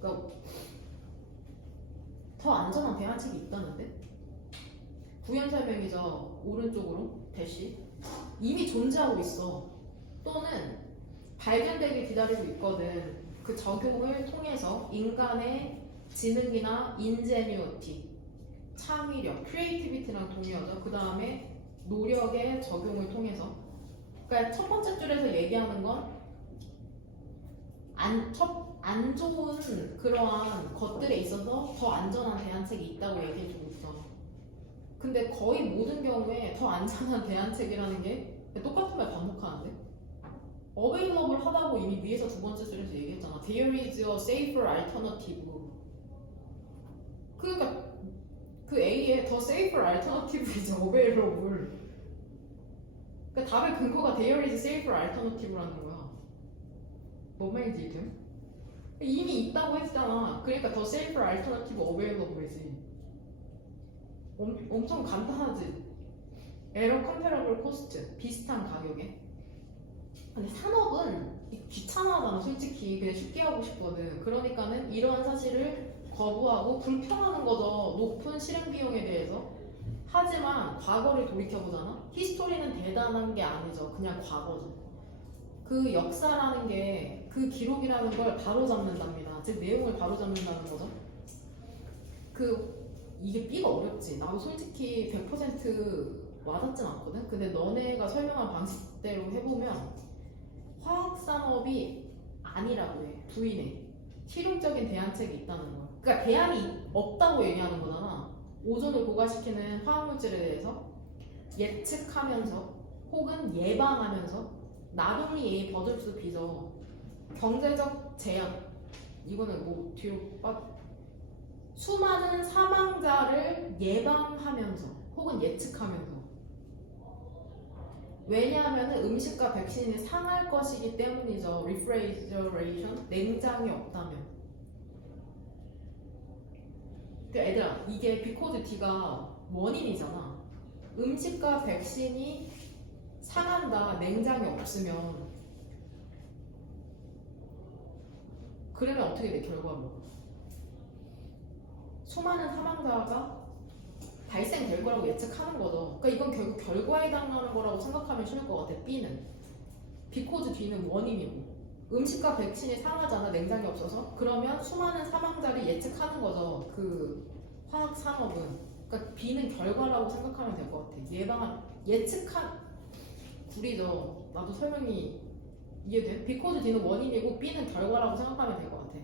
그러니까 더 안전한 대안책이 있다는데? 부연 설명이죠. 오른쪽으로 대시 이미 존재하고 있어. 또는 발견되길 기다리고 있거든. 그 적용을 통해서 인간의 지능이나 인제뉴어티, 창의력, 크리에이티비티랑 동의하죠. 그 다음에 노력의 적용을 통해서. 그러니까 첫 번째 줄에서 얘기하는 건 안 좋은 그러한 것들에 있어서 더 안전한 대안책이 있다고 얘기해주고 있어. 근데 거의 모든 경우에 더 안전한 대안책이라는 게 똑같은 말 반복하는데? available 하다고 이미 위에서 두 번째 줄에서 얘기했잖아. There is a safer alternative. 그러니까 그 A에 더 safer alternative is available. 그러니까 답의 근거가 there is safer alternative라는 거야. 뭔 말인지 이해돼? 이미 있다고 했잖아. 그러니까 더 safer alternative available이지. 엄청 간단하지. 에러 컴페러블 코스트 비슷한 가격에. 근데 산업은 귀찮아하잖아. 솔직히 그냥 쉽게 하고 싶거든. 그러니까는 이러한 사실을 거부하고 불평하는 거죠. 높은 실행 비용에 대해서. 하지만 과거를 돌이켜보잖아. 히스토리는 대단한 게 아니죠. 그냥 과거죠. 그 역사라는 게 그 기록이라는 걸 바로잡는답니다. 즉 내용을 바로잡는다는 거죠. 이게 B가 어렵지. 나도 솔직히 100% 와닿진 않거든. 근데 너네가 설명한 방식대로 해보면 화학산업이 아니라고 해. 부인해. 실용적인 대안책이 있다는 거야. 그러니까 대안이 없다고 얘기하는 거잖아. 오존을 고갈시키는 화학물질에 대해서 예측하면서 혹은 예방하면서 나동리 A 버들스 비저 경제적 제한 이거는 뭐 뒤로 수많은 사망자를 예방하면서 혹은 예측하면서 왜냐하면 음식과 백신이 상할 것이기 때문이죠. refrigeration 냉장이 없다면. 얘들아 이게 because D가 원인이잖아. 음식과 백신이 상한다 냉장이 없으면 그러면 어떻게 돼 결과로? 수많은 사망자가 발생될 거라고 예측하는 거죠. 그러니까 이건 결국 결과에 해당하는 거라고 생각하면 쉬울 것 같아. B는 because D는 원인이고 음식과 백신이 상하잖아 냉장이 없어서. 그러면 수많은 사망자를 예측하는 거죠. 그 화학 산업은. 그러니까 B는 결과라고 생각하면 될 것 같아. 예측한 구리죠. 나도 설명이 이해돼? because D는 원인이고 B는 결과라고 생각하면 될 것 같아.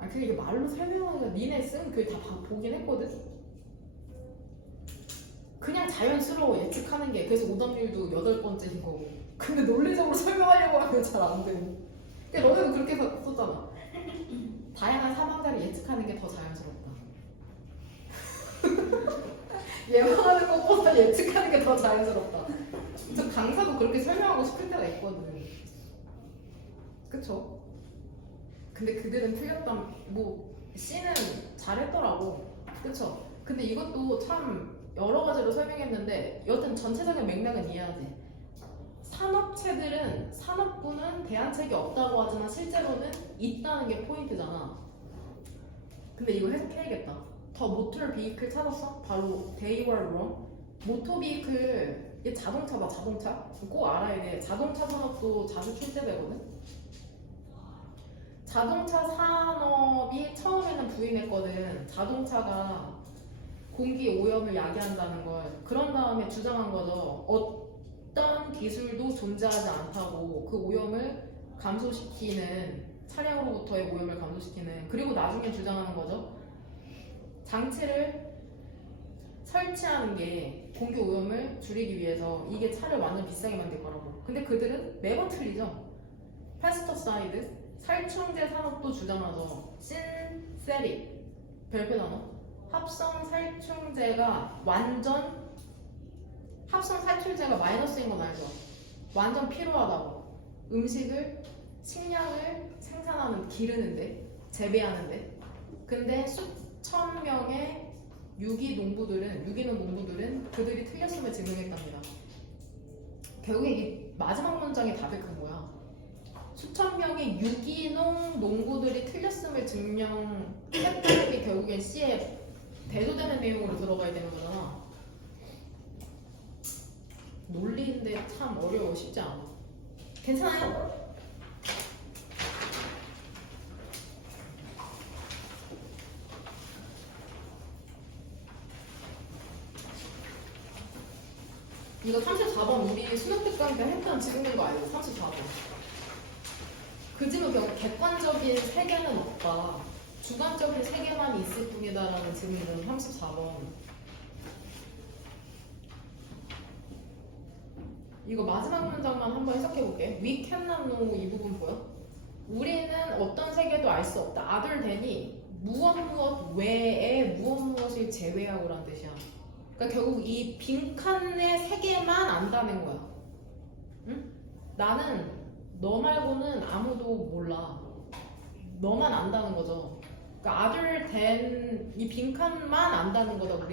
아 근데 이게 말로 설명하니까 니네 쓴 글 다 보긴 했거든? 그냥 자연스러워 예측하는 게. 그래서 오답률도 8번째인 거고. 근데 논리적으로 설명하려고 하면 잘 안 되고. 근데 너네도 그렇게 썼잖아. 다양한 사망자를 예측하는 게 더 자연스럽다. 예방하는 것보다 예측하는 게 더 자연스럽다. 저 강사도 그렇게 설명하고 싶을 때가 있거든. 그쵸? 근데 그들은 틀렸다. 뭐 C는 잘했더라고. 그쵸? 근데 이것도 참 여러 가지로 설명했는데 여튼 전체적인 맥락은 이해해야 돼. 산업체들은 산업부는 대안책이 없다고 하지만 실제로는 있다는 게 포인트잖아. 근데 이거 해석해야겠다. 더 모터 비이클 찾았어? 바로 they were wrong. 모터 비이클 이게 자동차다. 자동차 꼭 알아야 돼. 자동차 산업도 자주 출제되거든. 자동차 산업이 처음에는 부인했거든. 자동차가 공기 오염을 야기한다는 걸. 그런 다음에 주장한 거죠. 어떤 기술도 존재하지 않다고. 그 오염을 감소시키는, 차량으로부터의 오염을 감소시키는. 그리고 나중에 주장하는 거죠. 장치를 설치하는 게 공기 오염을 줄이기 위해서 이게 차를 완전 비싸게 만들 거라고. 근데 그들은 매번 틀리죠. 페스터사이드, 살충제 산업도 주장하죠. 신세릭, 별표 단어. 합성 살충제가 마이너스인 건 알죠? 완전 필요하다고. 음식을, 식량을 생산하는, 기르는데, 재배하는데. 근데 수천 명의 유기농 농부들은 그들이 틀렸음을 증명했답니다. 결국에 이 마지막 문장이 답이 큰 거야. 수천 명의 유기농 농부들이 틀렸음을 증명했다는 게 결국엔 C에 대조되는 내용으로 들어가야 되는 거잖아. 논리인데 참 어려워. 쉽지 않아. 괜찮아요? 이거 34번 우리 수능 특강 때 했던 지문인 거 알죠? 34번. 그 지문 결국 객관적인 세계는 없다. 주관적인 세계만 있을 뿐이다라는 질문은 34번. 이거 마지막 문장만 한번 해석해볼게. We cannot know 이 부분 보여? 우리는 어떤 세계도 알 수 없다. other than이 무엇 외에 무엇을 제외하고란 뜻이야. 그러니까 결국 이 빈칸의 세계만 안다는 거야. 응? 나는 너 말고는 아무도 몰라. 너만 안다는 거죠. 그러니까 other than 이 빈칸만 안다는 거다.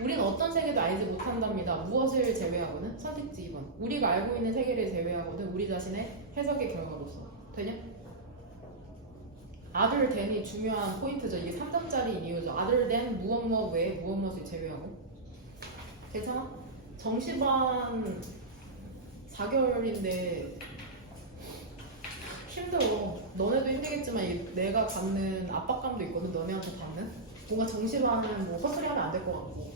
우리는 어떤 세계도 알지 못한답니다. 무엇을 제외하고는? 선택지 2번. 우리가 알고 있는 세계를 제외하고는 우리 자신의 해석의 결과로서. 되냐? other than이 중요한 포인트죠. 이게 3점짜리인 이유죠. other than 무엇 외에 무엇을 제외하고. 괜찮아? 정시반 4개월인데 힘들어. 너네도 힘들겠지만 내가 갖는 압박감도 있거든. 너네한테 받는. 뭔가 정시반은 뭐 헛소리 하면 안 될 것 같고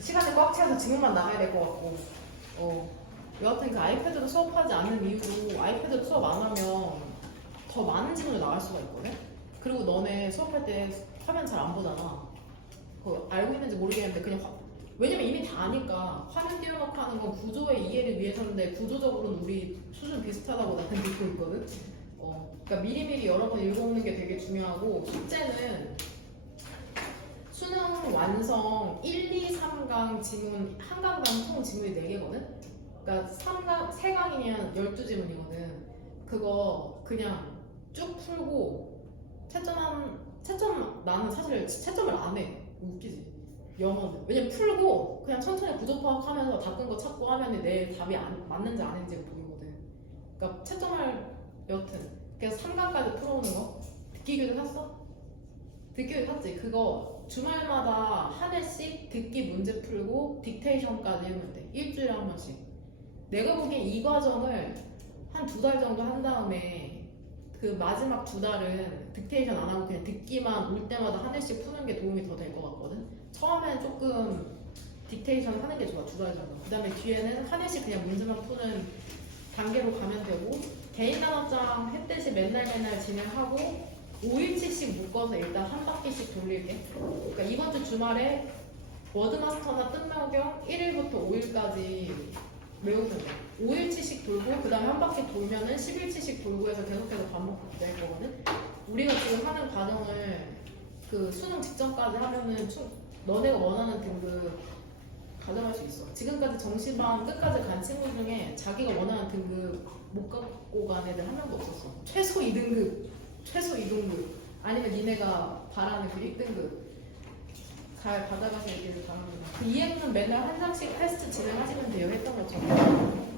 시간이 꽉 차서 지금만 나가야 될 것 같고. 여하튼 그 아이패드로 수업하지 않는 이유도 아이패드로 수업 안 하면 더 많은 지문을 나갈 수가 있거든. 그리고 너네 수업할 때 화면 잘 안 보잖아. 그거 알고 있는지 모르겠는데 그냥 왜냐면 이미 다 아니까. 화면 띄워놓고 하는 건 구조의 이해를 위해서인데 구조적으로는 우리 수준 비슷하다고 나는 믿고 있거든. 그러니까 미리미리 여러 번 읽어오는 게 되게 중요하고, 숙제는 수능 완성 1, 2, 3강 지문, 한 강당 총 지문이 4개거든? 그러니까 3강이면 12지문이거든. 그거 그냥 쭉 풀고 채점 나는 사실 채점을 안 해. 웃기지. 영어는. 왜냐면 풀고 그냥 천천히 구조 파악하면서 다 끈 거 찾고 하면 내 답이 맞는지 아닌지가 보이거든. 그러니까 채점할 여튼 그래서 3강까지 풀어오는 거 듣기 교재 샀어? 듣기 교재 샀지? 그거 주말마다 한 회씩 듣기 문제 풀고 딕테이션까지 하면 돼. 일주일에 한 번씩. 내가 보기엔 이 과정을 한 2달 정도 한 다음에 그 마지막 2달은 딕테이션 안 하고 그냥 듣기만 올 때마다 한 회씩 푸는 게 도움이 더 될 것 같거든. 처음엔 조금 딕테이션 하는 게 좋아. 2달 정도. 그 다음에 뒤에는 한 회씩 그냥 문제만 푸는 단계로 가면 되고 개인 단어장 했듯이 맨날 진행하고 5일치씩 묶어서 일단 한 바퀴씩 돌릴게. 그러니까 이번 주 주말에 워드마스터나 뜻나경 1일부터 5일까지 외우면 돼. 5일치씩 돌고 그 다음에 한 바퀴 돌면은 10일치씩 돌고 해서 계속해서 반복될 거거든. 우리가 지금 하는 과정을 그 수능 직전까지 하면은 너네가 원하는 등급 가져갈 수 있어. 지금까지 정시반 끝까지 간 친구 중에 자기가 원하는 등급 못 갖고 간 애들 한 명도 없었어. 최소 2등급 아니면 니네가 바라는 그 1등급 잘 받아가서 얘기를 바랍니다. 그 이해는 맨날 한 장씩 테스트 진행하시면 돼요. 했던 것처럼.